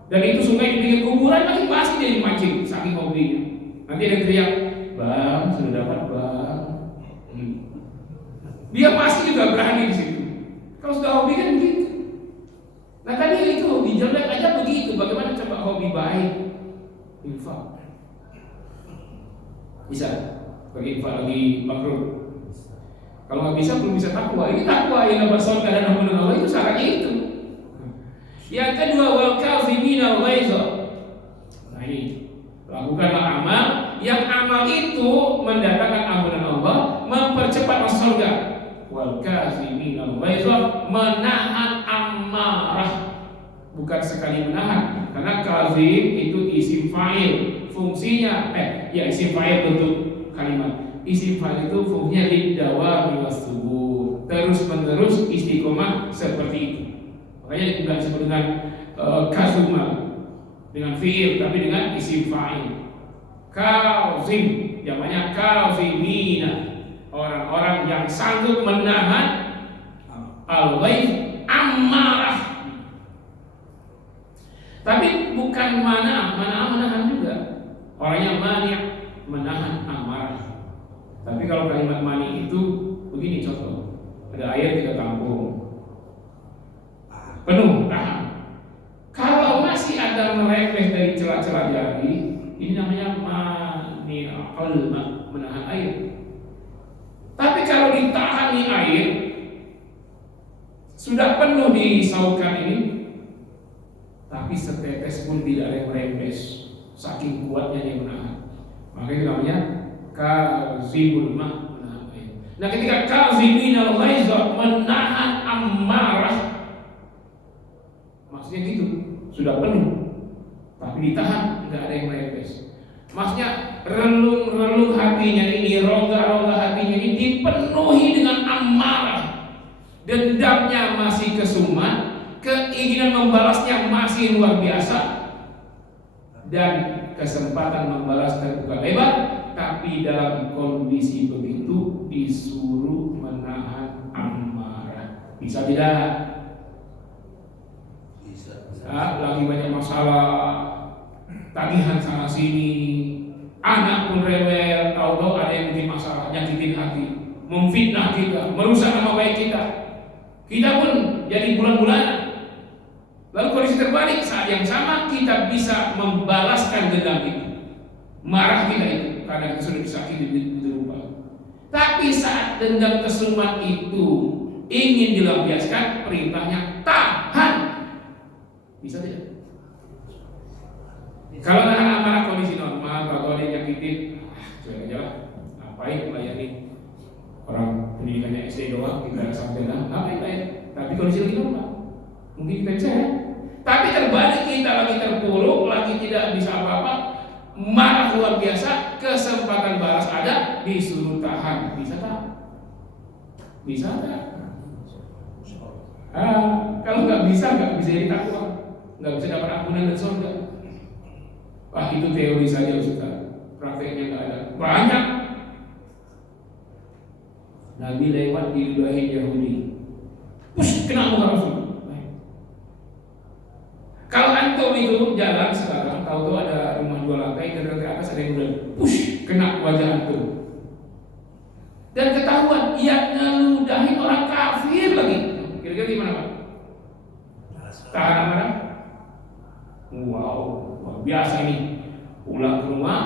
Dan itu sungai di pinggir kuburan lagi pasti dia dimancing, saking hobinya. Nanti ada yang teriak, Bang, sudah dapat Bang. Dia pasti juga berani di situ. Kalau sudah hobi kan begitu. Nah tadi itu hobi jelek aja begitu. Bagaimana coba hobi baik? Infak. Bisa bagi infak lagi makruh. Kalau nggak bisa belum bisa takwa. Ini takwa yang dapat surga dan ampun Allah itu syaratnya itu. Yang kedua wal kaziminal ghaidha. Nah ini lakukanlah amal yang amal itu mendatangkan ampunan Allah, mempercepat masuk surga. Wal kaziminal ghaidha, menahan amarah. Bukan sekali menahan, karena kazim itu isim fa'il. Fungsinya isim fa'il bentuk kalimat. Isim fa'il itu fungsinya lidawami wasubur, terus menerus istiqomah seperti itu. Makanya bukan disebut dengan kazuma dengan fi'il, tapi dengan isim fa'il. Kazim, namanya kazimina, orang-orang yang sanggup menahan al-ghaidh, amarah. Tapi bukan menahan juga. Orang yang mani' menahan amarah. Tapi kalau kalimat mani itu begini contoh. Ada air kita tampung penuh, tahan. Kalau masih ada merembes dari celah-celah jari, ini namanya mani'ul ma', menahan air. Tapi kalau ditahan nih air sudah penuh di saukan ini, tapi setetes pun tidak ada yang merembes, saking kuatnya dia menahan. Makanya itu namanya kazimul ma', menahan air. Nah ketika kaziminal ghaidha, menahan amarah, maksudnya gitu, sudah penuh tapi ditahan, nggak ada yang merembes. Maksudnya relung-relung hatinya ini, rongga-rongga hatinya ini dipenuhi dengan amarah, dendamnya masih kesumat, keinginan membalasnya masih luar biasa, dan kesempatan membalas terbuka lebar. Tapi dalam kondisi begitu disuruh menahan amarah. Bisa tidak? Lagi banyak masalah, tagihan sana sini, anak pun rewel, tahu-tahu ada yang bikin masalah, nyakitin hati, memfitnah kita, merusak nama baik kita. Kita pun jadi bulan-bulanan. Lalu kondisi terbalik, saat yang sama kita bisa membalaskan dendam itu, marah kita itu, karena kita sudah disakiti begitu rupa. Tapi saat dendam kesumat itu ingin dilampiaskan, perintahnya tahan. Bisa tidak? Kalau nahan amarah kondisi normal, kalau ada yang nyakitin, cuek aja lah. Ngapain melayani orang pendidikannya SD doang, kita sampai lah, ngapain lain? Tapi kondisi lagi normal, mungkin kita bisa ya. Tapi terbalik, kita lagi terpuruk, lagi tidak bisa apa-apa, marah luar biasa, kesempatan balas ada, disuruh tahan. Bisa tak? Bisa tak? Kalau nggak bisa jadi takwa, nggak bisa dapat ampunan dan surga. Wah itu teori saja Ustaz, prakteknya nggak ada. Banyak Nabi lewat di ludahin Yahudi, push kena muka Rasul. Kalau antum itu jalan sekarang, tahu-tahu ada rumah 2 lantai, dan ke atas ada yang udah push kena wajah antum, dan ketahuan ia ngeludahin orang kafir lagi. Kira-kira gimana Pak? Tahan amarah? Wow, luar biasa ini. Pulang ke rumah,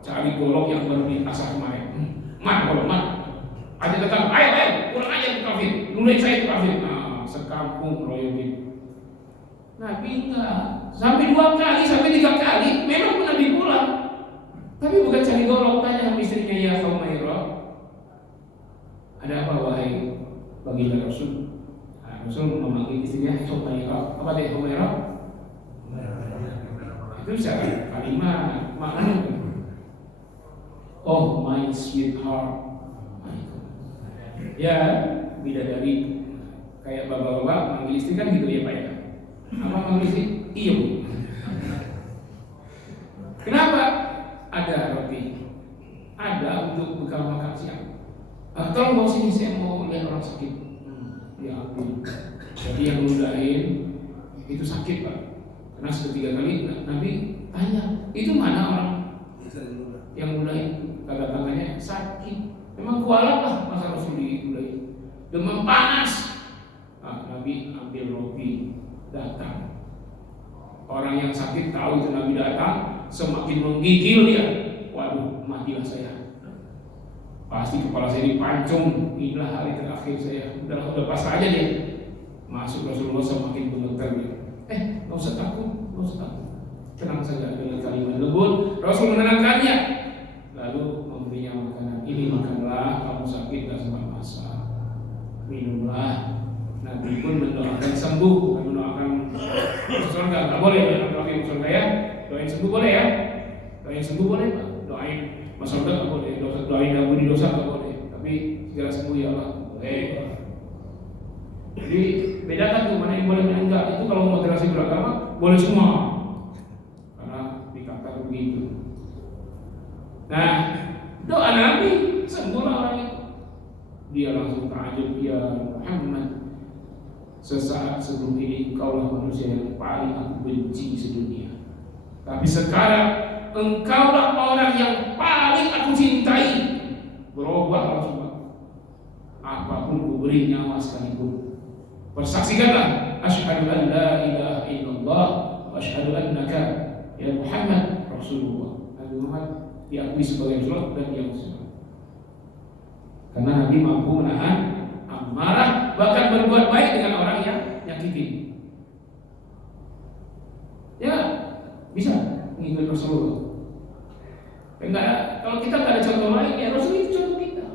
cari golok yang baru diasah kemarin. Golok aja tetap, ayo, pulang aja ke kafir. Nulain saya ke kafir. Nah, sekampung royokin. Nabi enggak, sampai 2 kali, sampai 3 kali, memang Nabi pulang. Tapi bukan cari golok, tanya sama istrinya, ya Humairah, ada apa wahai baginda Rasul? Nah, Rasul memanggil istrinya Humairah. Apa dia Humairah? Itu secara kalimat, maknanya oh my sweetheart. Ya, bidadari. Kayak bapak-bapak manggil istri kan gitu ya Pak ya. Apa manggil istri? Iya Bu. Kenapa? Ada roti, ada untuk bekal makan siang. Tolong bawa sini, saya mau lihat orang sakit. Ya ampun. Jadi yang ngeludahin itu sakit Pak. Karena sudah 3 kali Nabi tanya, itu mana orang yang ngeludahin? Kata tangannya sakit. Memang kualat lah masa Rasul diludahin. demam panas. Nabi ambil roti, datang. Orang yang sakit tahu itu Nabi datang, semakin menggigil dia. Waduh, matilah saya. Pasti kepala saya dipancung. Inilah hari terakhir saya. Udah pasrah aja dia. Masuk Rasulullah semakin gemetar dia. Nggak usah takut, nggak usah takut. Tenang saja dengan kalimat lembut. Rasul menenangkannya. Lalu memberinya makanan. Ini makanlah, kamu sakit gak sempat masak. Minumlah. Nabi pun mendoakan sembuh, bukan mendoakan masuk surga. Nggak boleh doain masuk surga ya. Doain sembuh boleh ya. Doain sembuh boleh Pak. Doain masuk surga nggak boleh. Doain ampuni dosa nggak boleh. Tapi segera sembuh ya Allah. Boleh. Jadi bedakan tuh mana yang boleh mana enggak. Itu kalau moderasi beragama boleh semua. Karena dikatakan begitu. Nah, doa Nabi sembuhlah orang itu. Dia langsung takjub, ya Muhammad, sesaat sebelum ini engkaulah manusia yang paling aku benci sedunia. Tapi sekarang engkaulah orang yang paling aku cintai. Berubah Rasulullah. Apapun ku beri nyawa sekalipun. Persaksikanlah asyhadu an la ilaha illallah wa asyhadu annaka ya Muhammad Rasulullah. Nabi Muhammad diakui sebagai Rasulullah dan dia Rasul. Karena Nabi mampu menahan amarah, bahkan berbuat baik dengan orang yang nyakitin. Ya, bisa mengikuti Rasulullah. Enggak, kalau kita nggak ada contoh lain, ya Rasul itu contoh kita.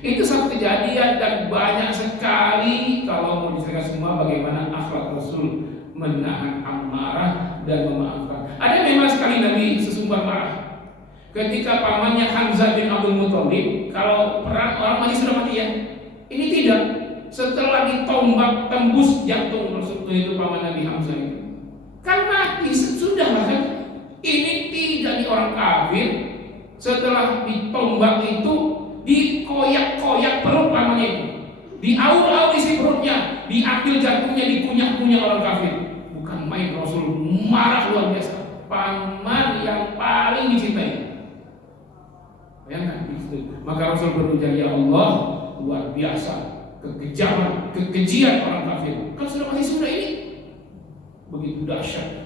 Itu satu kejadian dan banyak sekali kalau mau diceritakan semua bagaimana akhlak Rasul menahan amarah dan memaafkan. Ada memang sekali Nabi sesumbar marah. Ketika pamannya Hamzah bin Abdul Muthalib, kalau perang orang mati sudah mati ya. Ini tidak. Setelah ditombak tembus jantung Rasulullah itu paman Nabi Hamzah itu. Kan mati sudah lah kan. Ini tidak di orang kafir. Setelah ditombak itu dikoyak-koyak perut pamannya itu. Diaur-aur isi perutnya, diambil jantungnya, dikunyah-kunyah orang kafir. Bukan main Rasul marah luar biasa. Paman yang paling dicintai. Bayangkan itu. Maka Rasul berujar, ya Allah, luar biasa kekejaman, kekejian orang kafir. Kan sudah mati sudah ini. Begitu dahsyat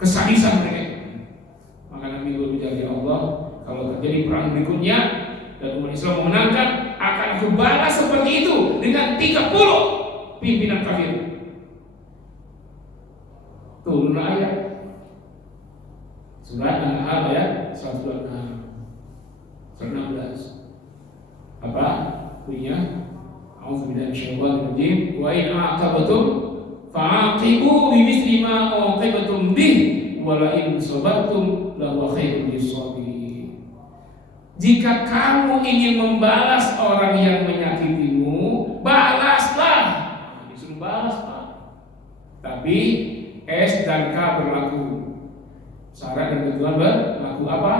kesadisan mereka. Maka Nabi berujar, ya Allah, kalau terjadi perang berikutnya dan umat Islam memenangkan, akan aku balas seperti itu dengan 30 pimpinan kafir. Turun ayat surat An-Nahl ayat 126. 16. Apa bunyinya? A'udzubillahi minasyaitonir rajim. Wa in a'tabtum fa'aqibu bimithli ma uqibtum bih wa la in sabartum lahu khairul lisabirin. Jika kamu ingin membalas orang yang menyakitimu, balaslah. Disuruh balas, Pak. Tapi S dan K berlaku. Syarat dan ketentuan berlaku apa?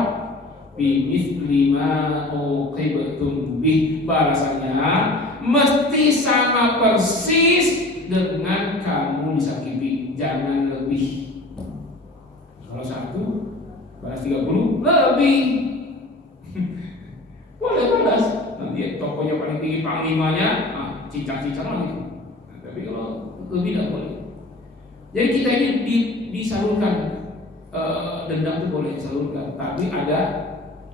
Bimithli ma uqibtum bih. Balasannya mesti sama persis dengan kamu disakiti, jangan lebih. Kalau satu balas 30 lebih. Boleh balas. Nanti tokonya paling tinggi panglimanya, cincang-cincang lagi. Tapi kalau lebih tidak boleh. Jadi kita ini disalurkan, dendam itu boleh disalurkan, tapi ada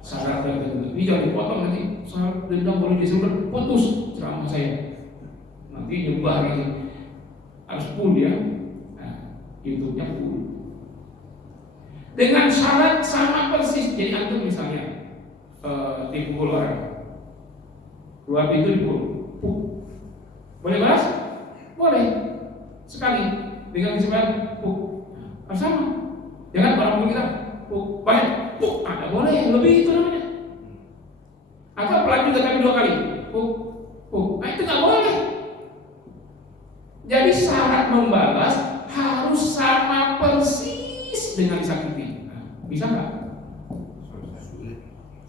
syarat dan ketentuan. Ini jangan dipotong nanti. Syarat dendam boleh disalurkan, putus ceramah saya. Nanti nyebar lagi. Harus full ya. Nah, YouTube-nya full. Dengan syarat sama persis. Jadi antum misalnya dipukul orang, keluar pintu dipukul, boleh balas? Boleh. Sekali dengan kesempatan harus sama. Jangan orang pukul kita balik, ada boleh lebih itu namanya. Atau pelan juga tapi 2 kali, nah itu nggak boleh. Jadi syarat membalas harus sama persis dengan disakiti. Bisa nggak?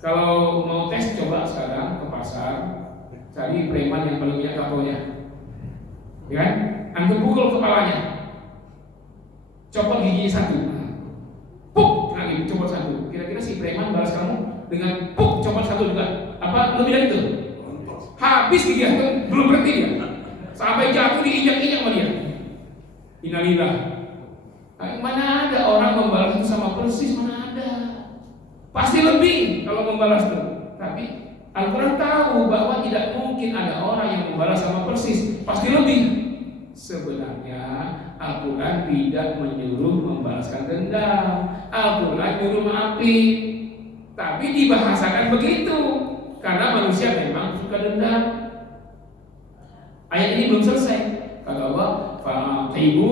Kalau mau tes, coba sekarang ke pasar, cari preman yang paling banyak tatonya, ya kan? Antum pukul kepalanya, copot giginya 1, lagi copot 1. Kira-kira si preman balas kamu dengan copot 1 juga? Apa lebih dari itu? Habis gigi antum belum berhenti dia. Sampai jatuh diinjak-injak sama dia. Innalillah. Mana ada orang membalas itu sama persis, mana ada. Pasti lebih kalau membalas itu. Tapi Al-Quran tahu bahwa tidak mungkin ada orang yang membalas sama persis, pasti lebih. Sebenarnya Al-Quran tidak menyuruh membalaskan dendam. Al-Quran menyuruh maafin. Tapi dibahasakan begitu karena manusia memang suka dendam. Ayat ini belum selesai. Kata Allah, fa'aqibu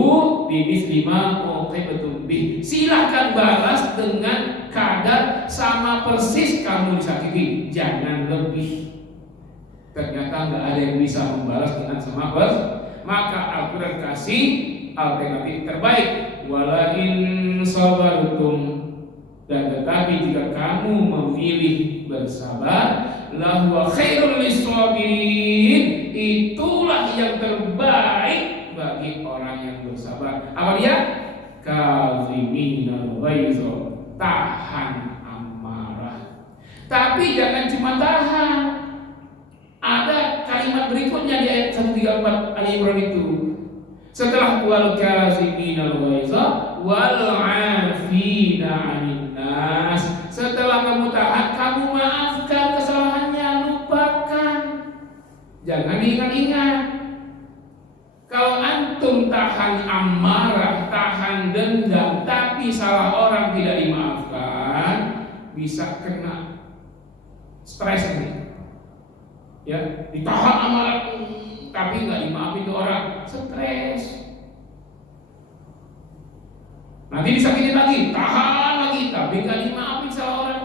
bimithli ma uqibtum bih. Silakan balas dengan kadar sama persis kamu disakiti, jangan lebih. Ternyata nggak ada yang bisa membalas dengan sama persis. Maka Al-Quran kasih alternatif terbaik. Walain sabartum, dan tetapi jika kamu memilih bersabar, lahu khairul lissabirin, itulah yang terbaik bagi orang yang bersabar. Apa dia? Kaziminal ghaiza, tahan amarah. Tapi jangan cuma tahan. Ada kalimat berikutnya di ayat 134 Ali Imran itu. Setelah wal kaziminal ghaiza wal 'afina 'anil nas. Setelah kamu tahan, kamu maafkan kesalahannya, lupakan. Jangan diingat-ingat. Kalau antum tahan amarah, tahan dendam, tapi salah orang tidak dimaafkan, bisa kena stres ini. Ya, ditahan amarah tapi nggak dimaafin tuh orang, stres. Nanti disakitin lagi, tahan lagi, tapi nggak dimaafin salah orang.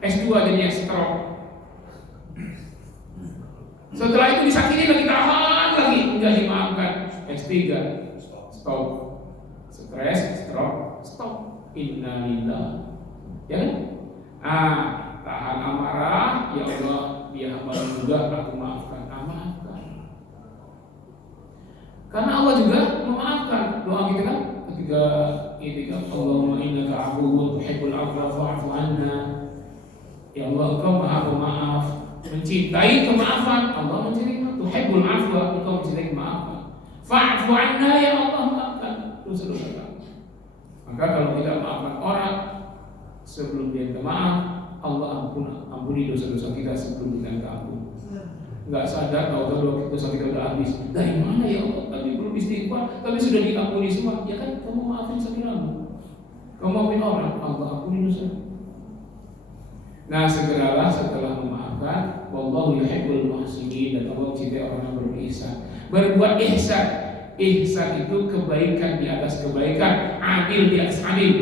S2 jadinya stroke. Setelah itu disakitin lagi, tahan lagi, nggak dimaafkan. S3 stop, stres, stroke, stop. Innalillah. Ya kan? Tahan amarah, ya Allah, dia hamba juga, aku maafkan, maafkan. Karena Allah juga memaafkan. Doa kita kan ketika Allahumma innaka afuwwun tuhibbul afwa fa'fu anna. Ya Allah, Engkau Maha Pemaaf, mencintai kemaafan. Allah mencintai tuhibbul afwa, Engkau mencintai kemaafan. Fa'fu anna, ya Allah, maafkan dosa-dosa kami. Maka kalau kita maafkan orang sebelum dia minta maaf, Allah ampuni dosa-dosa kita sebelum kita minta ampun. Nggak sadar kalau dosa kita udah habis. Dari mana ya Allah? Tadi belum istighfar, tapi sudah diampuni semua. Ya kan, kamu maafin sekiramu. Kamu maafin orang, Allah ampuni dosa. Nah, segeralah setelah memaafkan. Wallahu yuhibbul muhsinin, dan Allah mencintai orang yang berihsan. Berbuat ihsan. Ihsan itu kebaikan di atas kebaikan, adil di atas adil.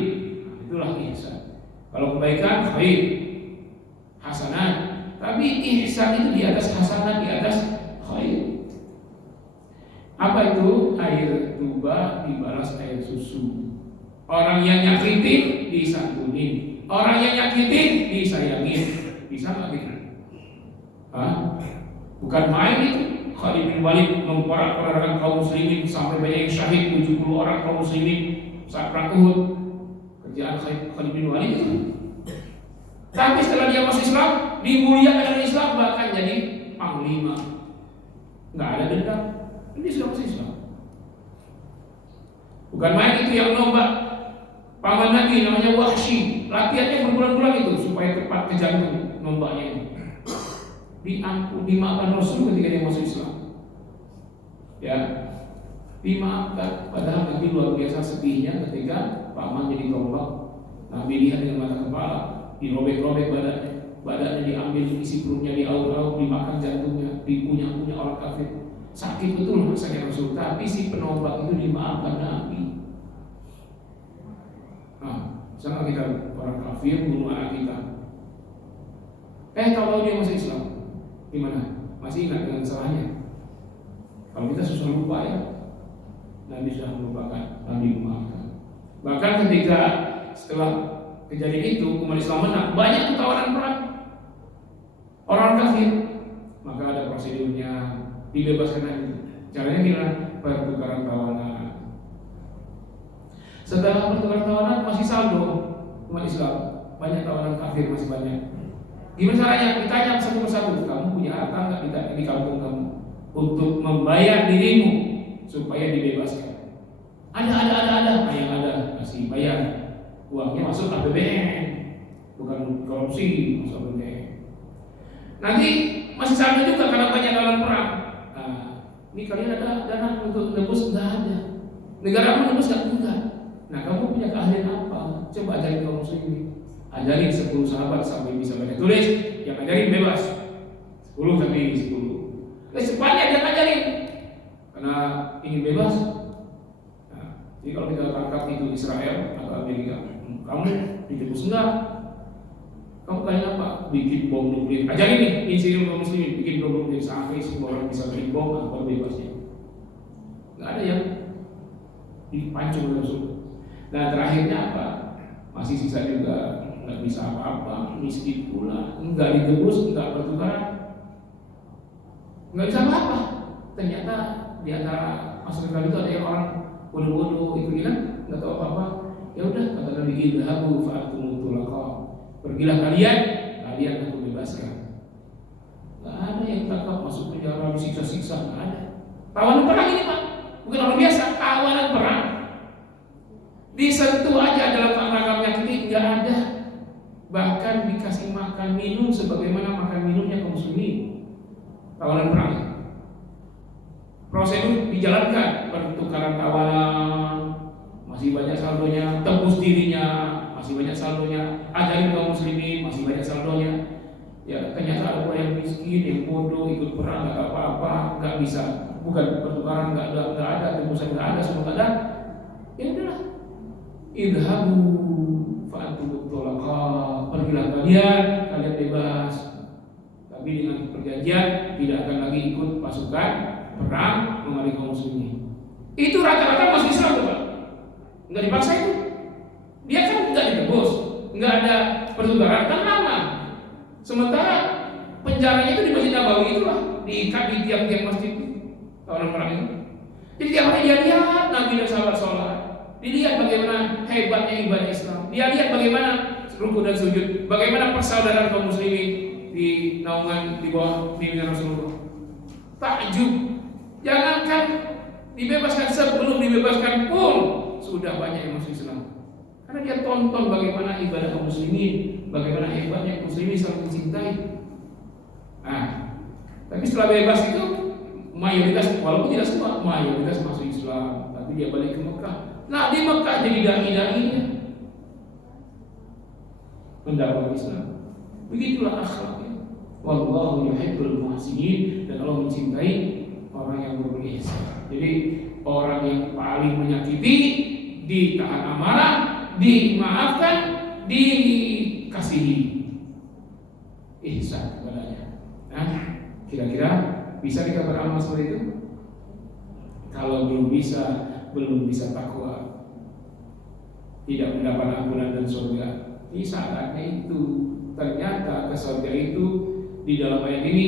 Itulah ihsan. Kalau kebaikan, khair, hasanat. Tapi ihsan itu di atas hasanat, di atas khair. Apa itu? Air tuba dibalas air susu. Orang yang nyakitin disantunin, orang yang nyakitin disayangin. Bisa nggak gitu? Bukan main itu. Khalid bin Walid memporak-porandakan kaum muslimin sampai banyak yang syahid, 70 orang kaum muslimin saat perang Uhud. Kerjaan Khalid bin Walid itu. Tapi setelah dia masuk Islam, dimuliakan oleh Islam, bahkan jadi panglima. Nggak ada dendam. Ini sudah masuk Islam. Bukan main itu yang lomba. Paman Nabi namanya Wahsy, latihannya berbulan-bulan itu supaya tepat ke jantung lombanya itu. Dimaafkan Rasul ketika dia masuk Islam. Ya, dimaafkan. Padahal Nabi luar biasa sedihnya ketika paman jadi tombak. Nabi lihat dengan mata kepala, dirobek-robek badannya diambil, isi perutnya diaur-aur, dimakan jantungnya, dikunyah-kunyah orang kafir. Sakit betul rasanya Rasul, tapi si penombak itu dimaafkan Nabi. Sama kita orang kafir bunuh anak kita. Kalau dia masuk Islam, gimana? Masih ingat dengan salahnya? Kalau kita susah lupa ya, Nabi sudah melupakan, Nabi memaafkan. Bahkan ketika setelah kejadian itu umat Islam menang, banyak tawanan perang orang kafir, maka ada prosedurnya, dibebaskan lagi. Caranya gimana? Pertukaran tawanan. Setelah pertukaran tawanan masih saldo umat Islam, banyak tawanan kafir masih banyak. Gimana caranya? Ditanya satu persatu, kamu punya harta nggak di kampung kamu untuk membayar dirimu supaya dibebaskan. Ada. Nah, yang ada masih bayar. Uangnya masuk APBN, bukan korupsi, masuk APBN. Nanti masih sama juga karena banyak dalam perang. Nah, ini kalian ada dana untuk nebus? Nggak ada. Negara pun nebus enggak. Nah, kamu punya keahlian apa? Coba ajarin kaum muslimin. Ajarin 10 sahabat sampai bisa baca tulis, yang ajarin bebas. 10 tapi 10. Secepatnya dia ajarin. Karena ingin bebas. Nah, jadi kalau kita tangkap itu Israel atau Amerika, kamu ditebus enggak? Kamu kayak apa? Bikin bom nuklir. Ajarin nih, insinyur kaum muslimin bikin bom nuklir sampai semua orang bisa bikin bom apa bebasnya. Enggak ada yang dipancung langsung. Nah, terakhirnya apa? Masih sisa juga, nggak bisa apa-apa, miskin pula, nggak ditebus, nggak bertukaran, nggak bisa apa-apa. Ternyata di antara masyarakat itu ada yang orang bodoh-bodoh itu bilang nggak tahu apa-apa. Ya udah, kata Nabi idhabu fa'atumut tulaqa. Pergilah kalian aku bebaskan. Nggak ada yang tangkap masuk penjara disiksa-siksa, nggak ada. Tawanan perang ini Pak, bukan orang biasa, tawanan perang. Disentuh aja dalam rangka menyakiti nggak ada. Bahkan dikasih makan minum sebagaimana makan minumnya kaum muslimin. Tawanan perang. Prosedur dijalankan, pertukaran tawanan, masih banyak saldonya, tebus dirinya, masih banyak saldonya, ajarin kaum muslimin, masih banyak saldonya. Ya ternyata ada orang yang miskin, yang bodoh, ikut perang nggak apa-apa, nggak bisa, bukan pertukaran nggak ada, tebusan nggak ada, semua nggak ada. Ya udahlah. Idhabu fa'atumut tulaqa. Pergilah kalian bebas. Tapi dengan perjanjian tidak akan lagi ikut pasukan perang memari kaum muslimin. Itu rata-rata masih Islam Pak. Enggak dipaksa itu. Dia kan enggak ditebus, enggak ada pertukaran kan lama. Sementara penjaranya itu di Masjid Nabawi itulah, diikat di tiang-tiang masjid tawanan perang itu. Jadi tiap hari dia lihat Nabi dan sahabat sholat. Dilihat bagaimana hebatnya ibadah Islam. Dia lihat bagaimana rukuk dan sujud, bagaimana persaudaraan kaum muslimin di naungan di bawah bimbingan Rasulullah. Takjub. Jangankan dibebaskan, sebelum dibebaskan pun sudah banyak yang masuk Islam. Karena dia tonton bagaimana ibadah kaum muslimin, bagaimana hebatnya kaum muslimin saling mencintai. Nah, tapi setelah bebas itu mayoritas, walaupun tidak semua, mayoritas masuk Islam, tapi dia balik ke Mekah. Nah di Mekah jadi dai-dainya mendakwah Islam. Begitulah akhlaknya. Wallahu yuhibbul muhsinin, dan Allah mencintai orang yang berihsan. Jadi orang yang paling menyakiti ditahan amarah, dimaafkan, dikasihi, ihsan kepadanya. Nah, kira-kira bisa kita beramal seperti itu? Kalau belum bisa takwa, tidak mendapat ampunan dan surga. Di saatnya itu ternyata ke surga itu di dalam ayat ini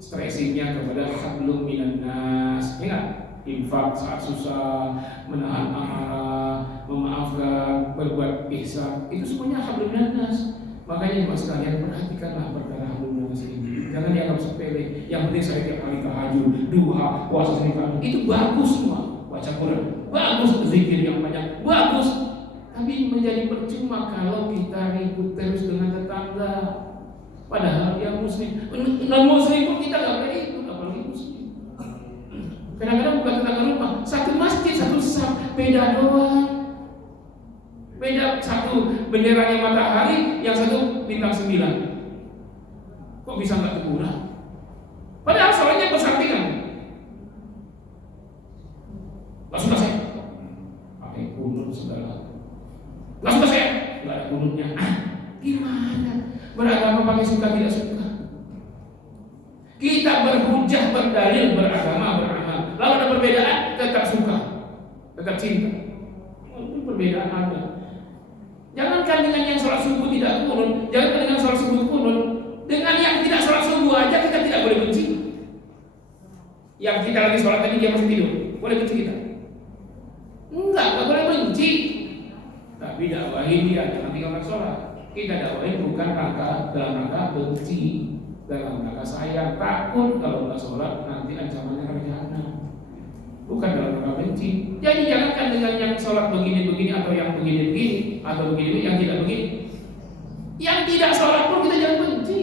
stressingnya kepada hablum minan nas. Ingat, infak saat susah, menahan amarah, memaafkan, berbuat ihsan, itu semuanya hablum minan nas. Makanya Mas kalian perhatikanlah perkara hablum minan nas ini. Jangan dianggap sepele. Yang penting saya tiap hari tahajud, duha, puasa sedekah, itu bagus semua. Baca Quran, bagus, zikir yang banyak, bagus. Tapi menjadi percuma kalau kita ribut terus dengan tetangga. Padahal dia muslim, non-muslim pun kita nggak boleh ikut, apalagi muslim. Kadang-kadang bukan tetangga rumah, satu masjid, satu saf, beda doang. Beda, satu benderanya matahari, yang satu bintang 9. Kok bisa nggak teguran? Padahal soalnya bersampingan. Gak suka saya pakai kunut segala. Gak suka saya, gak ada kunutnya. Gimana? Beragama pakai suka tidak suka. Kita berhujah, berdalil, beragama, beramal. Lalu ada perbedaan, tetap suka, tetap cinta. Itu perbedaan ada. Jangankan dengan yang sholat subuh tidak kunut, jangankan dengan sholat subuh kunut, dengan yang tidak sholat subuh aja kita tidak boleh benci. Yang kita lagi sholat tadi dia masih tidur, boleh benci kita? Enggak boleh benci. Tapi dakwahin dia, jangan tinggalkan sholat. Kita dakwahin bukan dalam rangka benci. dalam rangka sayang, takut kalau nggak sholat nanti ancamannya akan jahanam. Bukan dalam rangka benci. Jadi jangankan dengan yang sholat begini-begini atau yang begini-begini atau begini yang tidak begini. Yang tidak sholat pun kita jangan benci.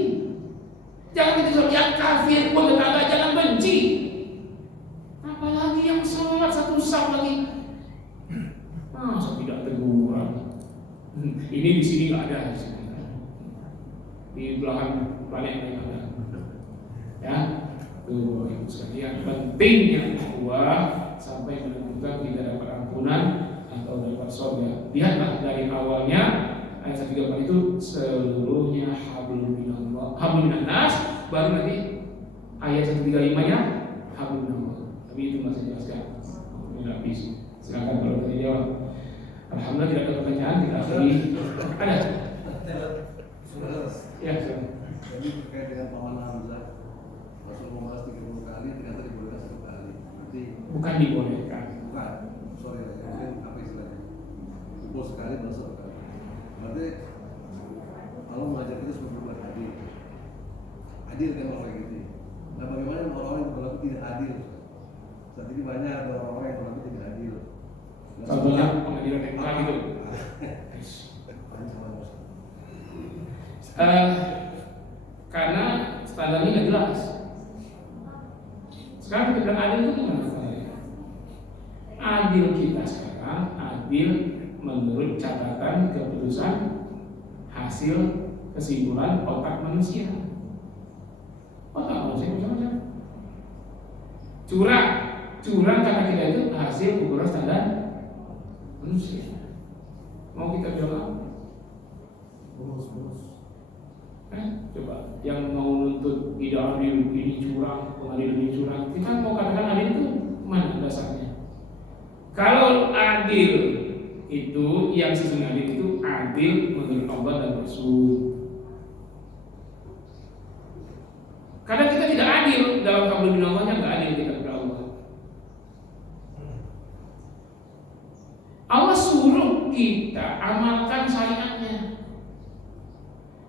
Jangan kita sholat, yang kafir pun tetangga jangan benci. Apalagi yang sholat satu saf lagi. Masa tidak tegur? Ini di sini nggak ada. Di belahan planet lain ada. Ya, tuh ibu sekalian, pentingnya ukhuwah sampai menentukan kita dapat ampunan atau dapat surga. Lihatlah dari awalnya ayat 134 itu seluruhnya hablum minallah, hablum minannas, baru nanti ayat 135-nya hablum minallah. Tapi itu masih jelaskan. Tidak habis. Silakan kalau tadi jawab. Alhamdulillah tidak ada pertanyaan, tidak ada. Ya, jadi terkait dengan paman Hamzah, Rasul membahas 30 kali, ternyata dibolehkan 1 kali. Berarti bukan dibolehkan. Bukan, sorry ya, mungkin apa istilahnya? Cukup sekali baru 1 kali. Berarti Allah mengajar kita supaya berbuat adil. Adil kan orang kayak gitu. Nah, bagaimana orang-orang yang berlaku tidak adil? Saat ini banyak ada orang-orang yang berlaku tidak adil. Contohnya pengadilan MK gitu. Karena standarnya nggak jelas. Sekarang kita bilang adil itu gimana standarnya? Adil kita sekarang adil menurut catatan keputusan hasil kesimpulan otak manusia. Otak manusia macam-macam. Curang kata kita itu hasil ukuran standar manusia. Mau kita bilang apa? Boros. Coba yang mau nuntut tidak adil ini curang, pengadilan ini curang, kita mau katakan adil itu mana dasarnya? Kalau adil itu yang sesungguhnya adil itu adil menurut Allah dan Rasul. Karena kita tidak adil dalam hablum minallahnya, nggak adil kita kepada Allah. Allah suruh kita amalkan syariatnya.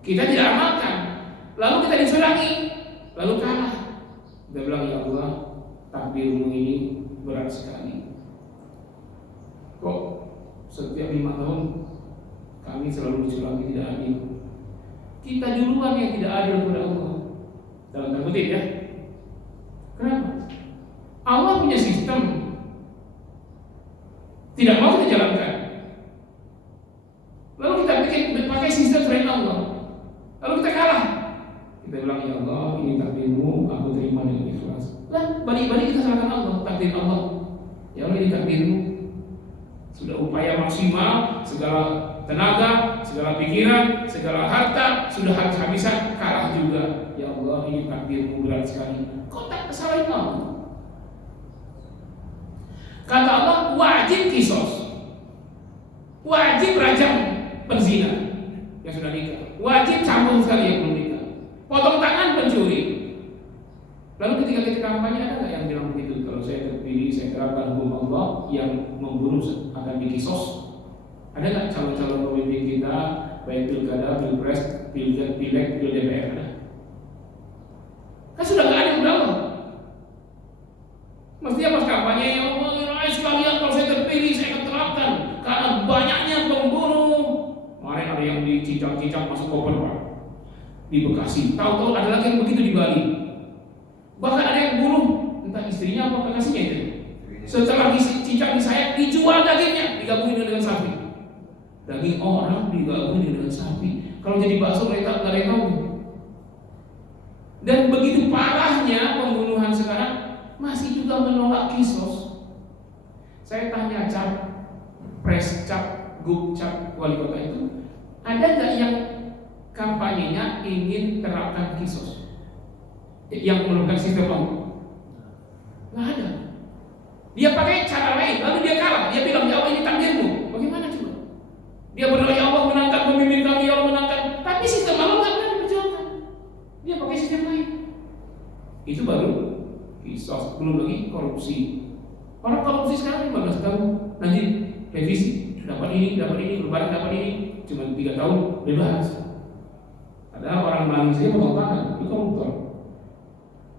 Kita tidak amalkan, lalu kita dicurangi, lalu kalah. Kita bilang, ya Allah, takdirmu ini berat sekali. Kok setiap 5 tahun kami selalu dicurangi, tidak adil. Kita duluan yang tidak adil kepada Allah. Dalam tanda kutip ya. Kenapa? Allah punya sistem, tidak mau kita jalankan. Lalu kita pakai sistem selain Allah. Lalu kita kalah. Kita bilang, ya Allah, ini takdirmu, aku terima dengan ikhlas. Lah, balik-balik kita serahkan Allah, takdir Allah. Ya Allah, ini takdirmu. Sudah upaya maksimal, segala tenaga, segala pikiran, segala harta, sudah habis-habisan, kalah juga. Ya Allah, ini takdirmu berat sekali. Kok tak kesalahin Allah? Kata Allah, wajib kisos, wajib rajam penzina yang sudah nikah, wajib cambuk sekali yang belum nikah, potong tangan pencuri. Lalu ketika kampanye ada nggak yang bilang begitu? Kalau saya terpilih, saya terapkan hukum Allah, yang membunuh akan dikisos. Ada nggak calon-calon pemimpin kita, baik pilkada, pilpres, pileg, pil DPR ada? Kan sudah nggak ada yang berapa? Mestinya pas kampanye, ya Allah, sekalian kalau saya terpilih, saya akan terapkan karena banyaknya pembunuh. Kemarin ada yang dicincang-cincang masuk koper Pak di Bekasi. Tahu-tahu ada lagi yang begitu di Bali. Bahkan ada yang bunuh entah istrinya apa kekasihnya itu. Setelah dicincang di sayap, dijual dagingnya, digabungin dengan sapi. Daging orang digabungin dengan sapi. Kalau jadi bakso mereka nggak ada yang tahu. Dan begitu parahnya pembunuhan sekarang, masih juga menolak kisos. Saya tanya cap, pres cap, gub cap wali kota itu, ada nggak yang kampanyenya ingin terapkan kisos, yang menggunakan sistem Allah? Nggak ada. Dia pakai cara lain, lalu dia kalah. Dia bilang, ya Allah, ini takdirmu. Bagaimana coba? Dia berdoa, ya Allah, menangkan pemimpin kami, ya Allah, menangkan. Tapi sistem Allah nggak pernah diperjuangkan. Dia pakai sistem lain. Itu baru kisos, belum lagi korupsi. Orang korupsi sekarang 15 tahun, nanti revisi, dapat ini, lebaran dapat ini, cuma 3 tahun bebas. Ada orang orang maling saja potong tangan, itu koruptor.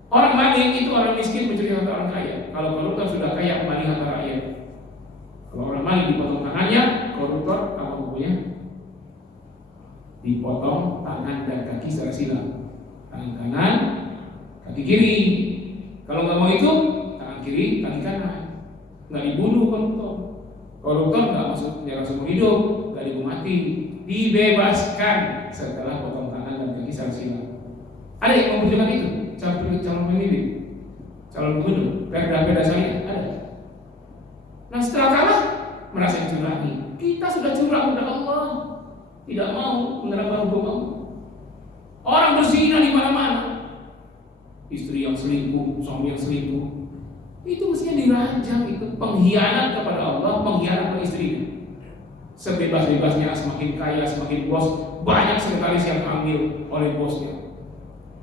Orang maling itu orang miskin mencuri harta orang kaya. Kalau koruptor sudah kaya maling harta rakyat. Kalau orang maling dipotong tangannya, koruptor apa hukumnya? Dipotong tangan dan kaki secara sila. Tangan kanan, kaki kiri. Kalau nggak mau itu, tangan kiri, kaki kanan. Nggak dibunuh koruptor. Koruptor nggak masuk penjara seumur hidup, nggak dihukum mati, dibebaskan setelah potong tangan dan kaki secara sila. Ada yang memperjuangkan itu? Calon pemimpin, calon gubernur, perda syariah ada. Nah setelah kalah merasa dicurangi. Kita sudah curang kepada Allah, tidak mau menerapkan hukum Allah. Orang berzina di mana-mana, istri yang selingkuh, suami yang selingkuh, itu mestinya dirajam. Itu pengkhianat kepada Allah, pengkhianat pada istrinya. Sebebas-bebasnya, semakin kaya, semakin bos, banyak sekretaris yang hamil oleh bosnya.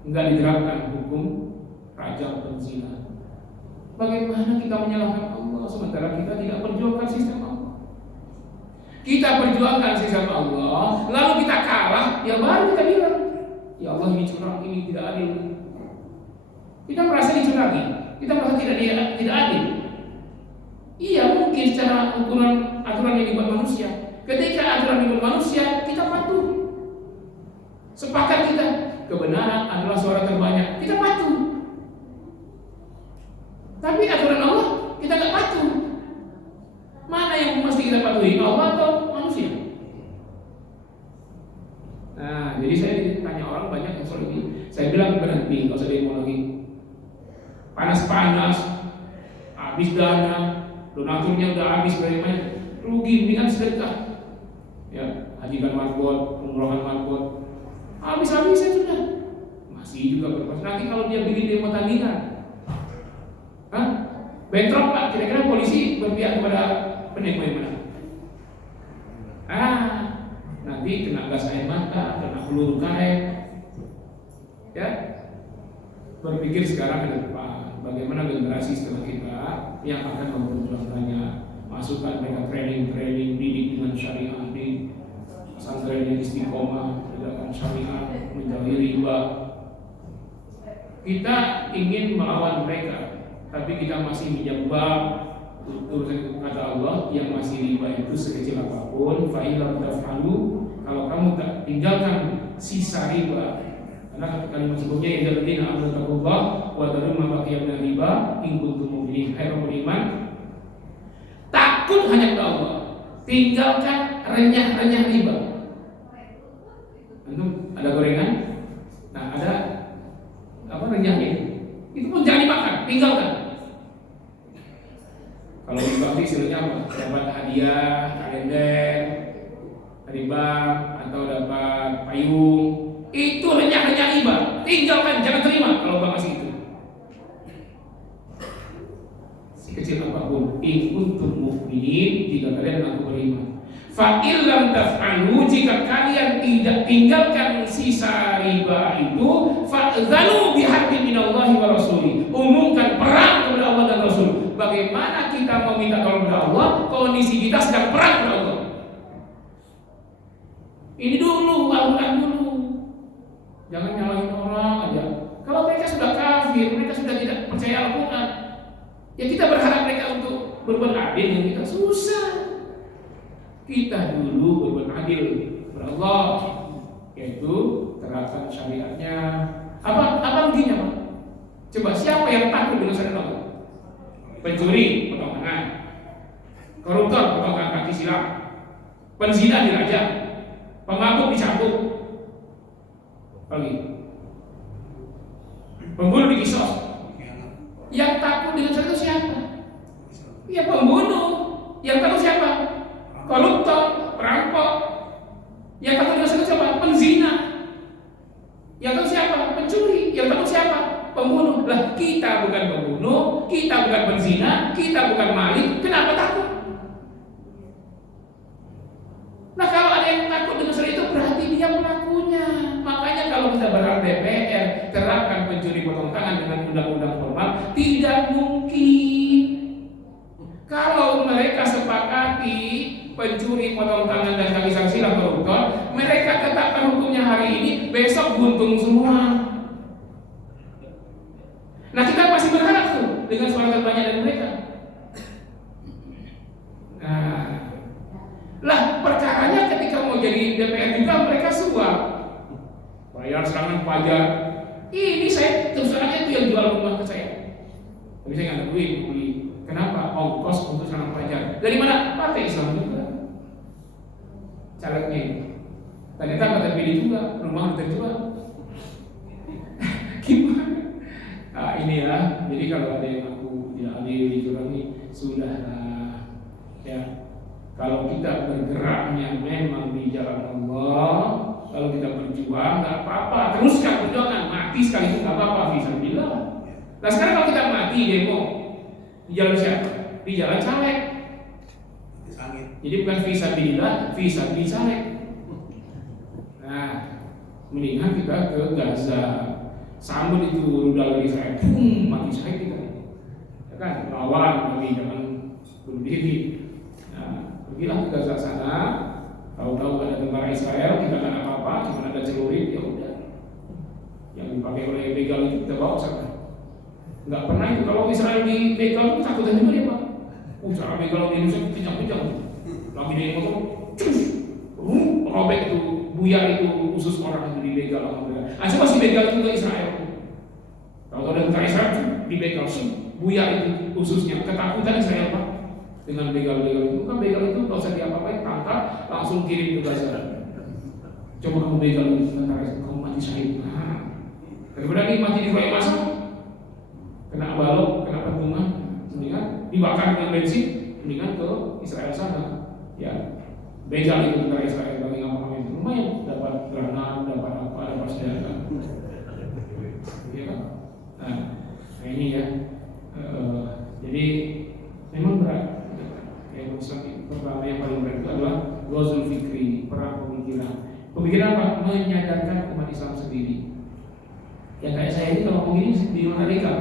Enggak diterapkan hukum rajam penzina. Bagaimana kita menyalahkan Allah sementara kita tidak perjuangkan sistem Allah? Kita perjuangkan sistem Allah, lalu kita kalah, ya baru kita bilang, ya Allah ini curang, ini tidak adil. Kita merasa dicurangi, kita merasa tidak adil. Iya mungkin secara aturan yang dibuat manusia. Ketika aturan dibuat manusia, kita patuh. Sepakat kita, kebenaran adalah suara terbanyak, kita patuh. Tapi aturan Allah kita nggak patuh. Mana yang mesti kita patuhi, Allah atau manusia? Nah, jadi saya tanya orang banyak yang soal ini. Saya bilang berhenti, nggak usah demo lagi. Panas-panas, habis dana, donaturnya udah habis banyak, rugi, mendingan sedekah. Ya, hajikan marbot, umrohan marbot. Habis-habisnya sudah, masih juga berpas. Nanti kalau dia bikin demo tandingan, bentrok Pak, kira-kira polisi berpihak kepada pendemo yang mana? Nanti kena gas air mata, kena peluru karet. Ya, berpikir sekarang ke depan, bagaimana generasi setelah kita yang akan memperjuangkannya, masukkan mereka training, didik dengan syariah di pesantren yang istiqomah, tegakkan syariah, menjauhi riba. Kita ingin melawan mereka, tapi kita masih menyembah urusan kata Allah yang masih riba itu sekecil apapun. Fa'ilam taf'alu, kalau kamu tak tinggalkan sisa riba, karena kalimat sebelumnya ya alladzina amanu taqullaha wa dharu ma baqiya min riba in kuntum mu'minin. Hai orang beriman, takut hanya kepada Allah, tinggalkan renyah-renyah riba. Antum ada gorengan, nah ada apa renyahnya, itu pun jangan dimakan, tinggalkan. Kalau di bank istilahnya apa? Dapat hadiah, kalender dari bank atau dapat payung, itu renyah-renyah riba, tinggalkan, jangan terima kalau bank masih itu. Sekecil apapun, in kuntum mu'minin, jika kalian mengaku beriman. Fa'il lam taf'alu, jika kalian tidak tinggalkan sisa riba itu, fa'dzanu biharbin minallahi wa rasuli, umumkan perang kepada Allah dan Rasul. Bagaimana kita meminta tolong kepada Allah, kondisi kita sedang perang kepada Allah. Ini dulu, Al-Quran dulu. Jangan nyalahin orang aja. Kalau mereka sudah kafir, mereka sudah tidak percaya Al-Quran, ya kita berharap mereka untuk berbuat adil, yang kita susah. Kita dulu berbuat adil kepada Allah, yaitu terapkan syariatnya. Apa ruginya Pak? Coba siapa yang takut dengan syariat Allah? Pencuri potong tangan, koruptor potong kaki silam, penzina dirajam, pemabuk dicambuk, lagi pembunuh dikisos. Yang takut dengan syariat siapa? Ya pembunuh. Yang takut siapa? Koruptor, perampok. Yang takut dengan syariat siapa? Penzina. Yang takut siapa? Pencuri. Yang takut siapa? Pembunuh. Lah kita bukan pembunuh, kita bukan penzina, kita bukan maling. Kenapa takut? Nah kalau ada yang takut dengan syariat itu berarti dia pelakunya. Makanya kalau kita berharap DPR terapkan pencuri potong tangan dengan undang-undang formal, tidak mungkin. Kalau mereka sepakati pencuri potong tangan dan kaki sanksi koruptor, mereka tetapkan hukumnya hari ini, besok buntung semua. Nah kita masih berharap tuh dengan suara terbanyak dari mereka. Nah, lah perkaranya ketika mau jadi DPR juga mereka suap, bayar serangan pajak. Ini saya terus terang itu yang jual rumah ke saya. Tapi saya nggak ada duit beli. Kenapa? Ongkos untuk serangan pajak. Dari mana? Partai Islam juga. Calegnya. Ternyata nggak terpilih juga, rumah udah terjual. Gimana? Nah, ini ya. Jadi kalau ada yang aku tidak adil dicurangi, sudahlah. Ya. Kalau kita bergeraknya memang di jalan Allah, kalau kita berjuang nggak apa-apa, teruskan perjuangan, mati sekali itu nggak apa-apa, fisabilillah. Nah sekarang kalau kita mati demo di jalan siapa? Di jalan caleg. Jadi bukan fisabilillah, fisabilillah caleg. Nah, mendingan kita ke Gaza, sambut itu rudal Israel, mati caleg kita. Ya kan, lawan tapi jangan bunuh diri. Nah, pergilah ke Gaza sana. Tahu-tahu ada tentara Israel, kita nggak apa-apa, cuma ada celurit, ya udah. Yang dipakai oleh begal itu kita bawa sana. Nggak pernah itu kalau Israel di begal itu takutan juga dia Pak. Cara begal di Indonesia kencang-kencang. Lagi di motor, cus, robek itu, buyar itu usus orang itu di begal sama begal. Coba si begal itu ke Israel. Tahu-tahu ada tentara Israel di begal, buyar itu ususnya, ketakutan Israel Pak. Dengan begal-begal itu kan begal itu kalau usah diapa-apain, tangkap langsung kirim ke Gaza. Coba kamu begal itu tentara kamu mati syahid. Nah, daripada dia mati di proyek masa, kena balok, kena pentungan, mendingan dibakar dengan bensin, mendingan ke Israel sana. Ya, begal itu tentara Israel bagi ngapain lumayan, dapat granat, dapat apa, dapat senjata. Iya kan? Nah ini ya, jadi memang berat. Pertama yang paling berat itu adalah ghazul fikri, perang pemikiran. Pemikiran apa? Menyadarkan umat Islam sendiri. Yang kayak saya ini kalau begini di radikal,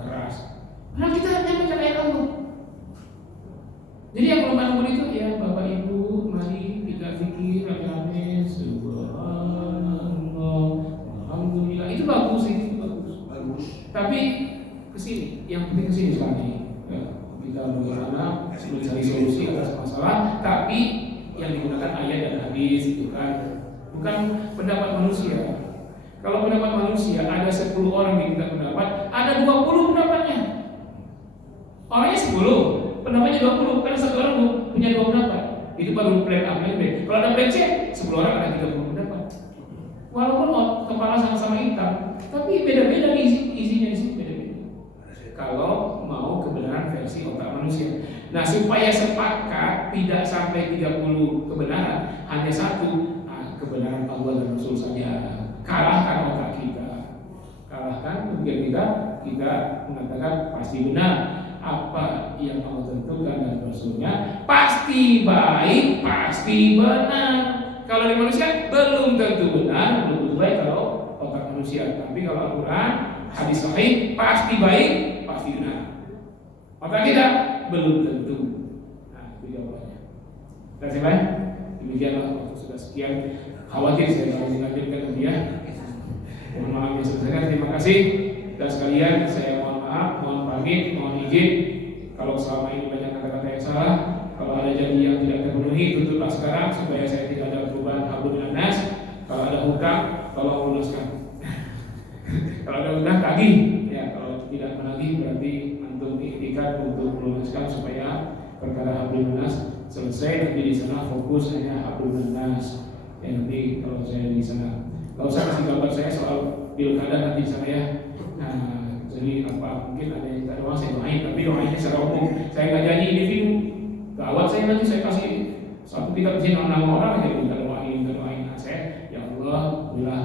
keras. Nah kita hanya baca ayat Allah. Jadi yang belum bangun itu ya Bapak Ibu, mari kita zikir rame-rame, subhanallah, alhamdulillah. Itu bagus, itu bagus. Tapi kesini, yang penting kesini sekarang ini. Kita bagaimana mencari solusi atas masalah, tapi yang digunakan ayat dan hadis itu kan bukan pendapat manusia. Kalau pendapat manusia ada 10 orang yang minta pendapat, ada 20 pendapatnya. Orangnya 10, pendapatnya 20, karena satu orang punya 2 pendapat. Itu baru plan A, plan B. Kalau ada plan C, 10 orang ada 30 pendapat. Walaupun kepala sama-sama hitam, tapi beda-beda isinya di sini beda-beda. Kalau mau kebenaran versi otak manusia. Nah, supaya sepakat tidak sampai 30 kebenaran, hanya satu, kebenaran Allah dan Rasul saja. Kalahkan otak kita. Kalahkan kemudian kita mengatakan pasti benar. Apa yang Allah tentukan dan Rasulnya pasti baik, pasti benar. Kalau di manusia belum tentu benar, belum tentu baik kalau otak manusia. Tapi kalau Al-Quran, hadis sahih pasti baik, pasti benar. Otak kita belum tentu. Nah, itu jawabannya. Terima kasih. Demikianlah waktu sudah sekian. Khawatir saya kalau mengajarkan dia. Mohon maaf yang sebesarnya. Terima kasih. Dan sekalian saya mohon maaf, mohon pamit, mohon izin kalau selama ini banyak kata-kata yang salah. Kalau ada janji yang tidak terpenuhi, tutuplah sekarang supaya saya tidak ada perubahan hablum minan nas. Kalau ada hutang, tolong luluskan. Kalau ada hutang tagih, ya kalau tidak menagih berarti antum ikhtiar untuk meluluskan supaya perkara hablum minan nas selesai. Nanti di sana fokus hanya hablum minan nas. Ya nanti kalau saya di sana, kalau usah kasih kabar saya soal pilkada nanti di sana ya. Nah, jadi apa mungkin ada yang tak doa saya doain, tapi doainnya secara umum. Saya nggak janji individu. Gawat saya nanti saya kasih satu kitab izin nama orang aja minta doain. Nah, saya ya Allah, bila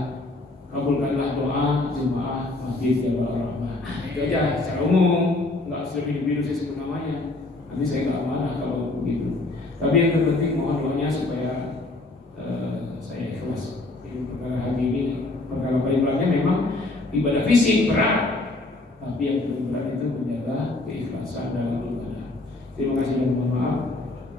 kabulkanlah doa jemaah Masjid Jabal Rahmah. Itu aja secara umum, nggak setiap individu saya sebut namanya. Nanti saya nggak amanah kalau begitu. Tapi yang terpenting mohon doanya supaya saya ikhlas. Ini perkara hari ini, perkara paling beratnya memang ibadah fisik berat, tapi yang paling berat itu menjaga keikhlasan dalam beribadah. Terima kasih dan mohon maaf.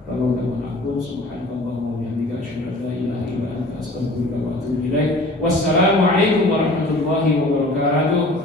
Kalau teman aku subhanallah wa bihamdika asyhadu an la ilaha illa anta Astaghfirullah wa atubu ilaik. Wassalamualaikum warahmatullahi wabarakatuh.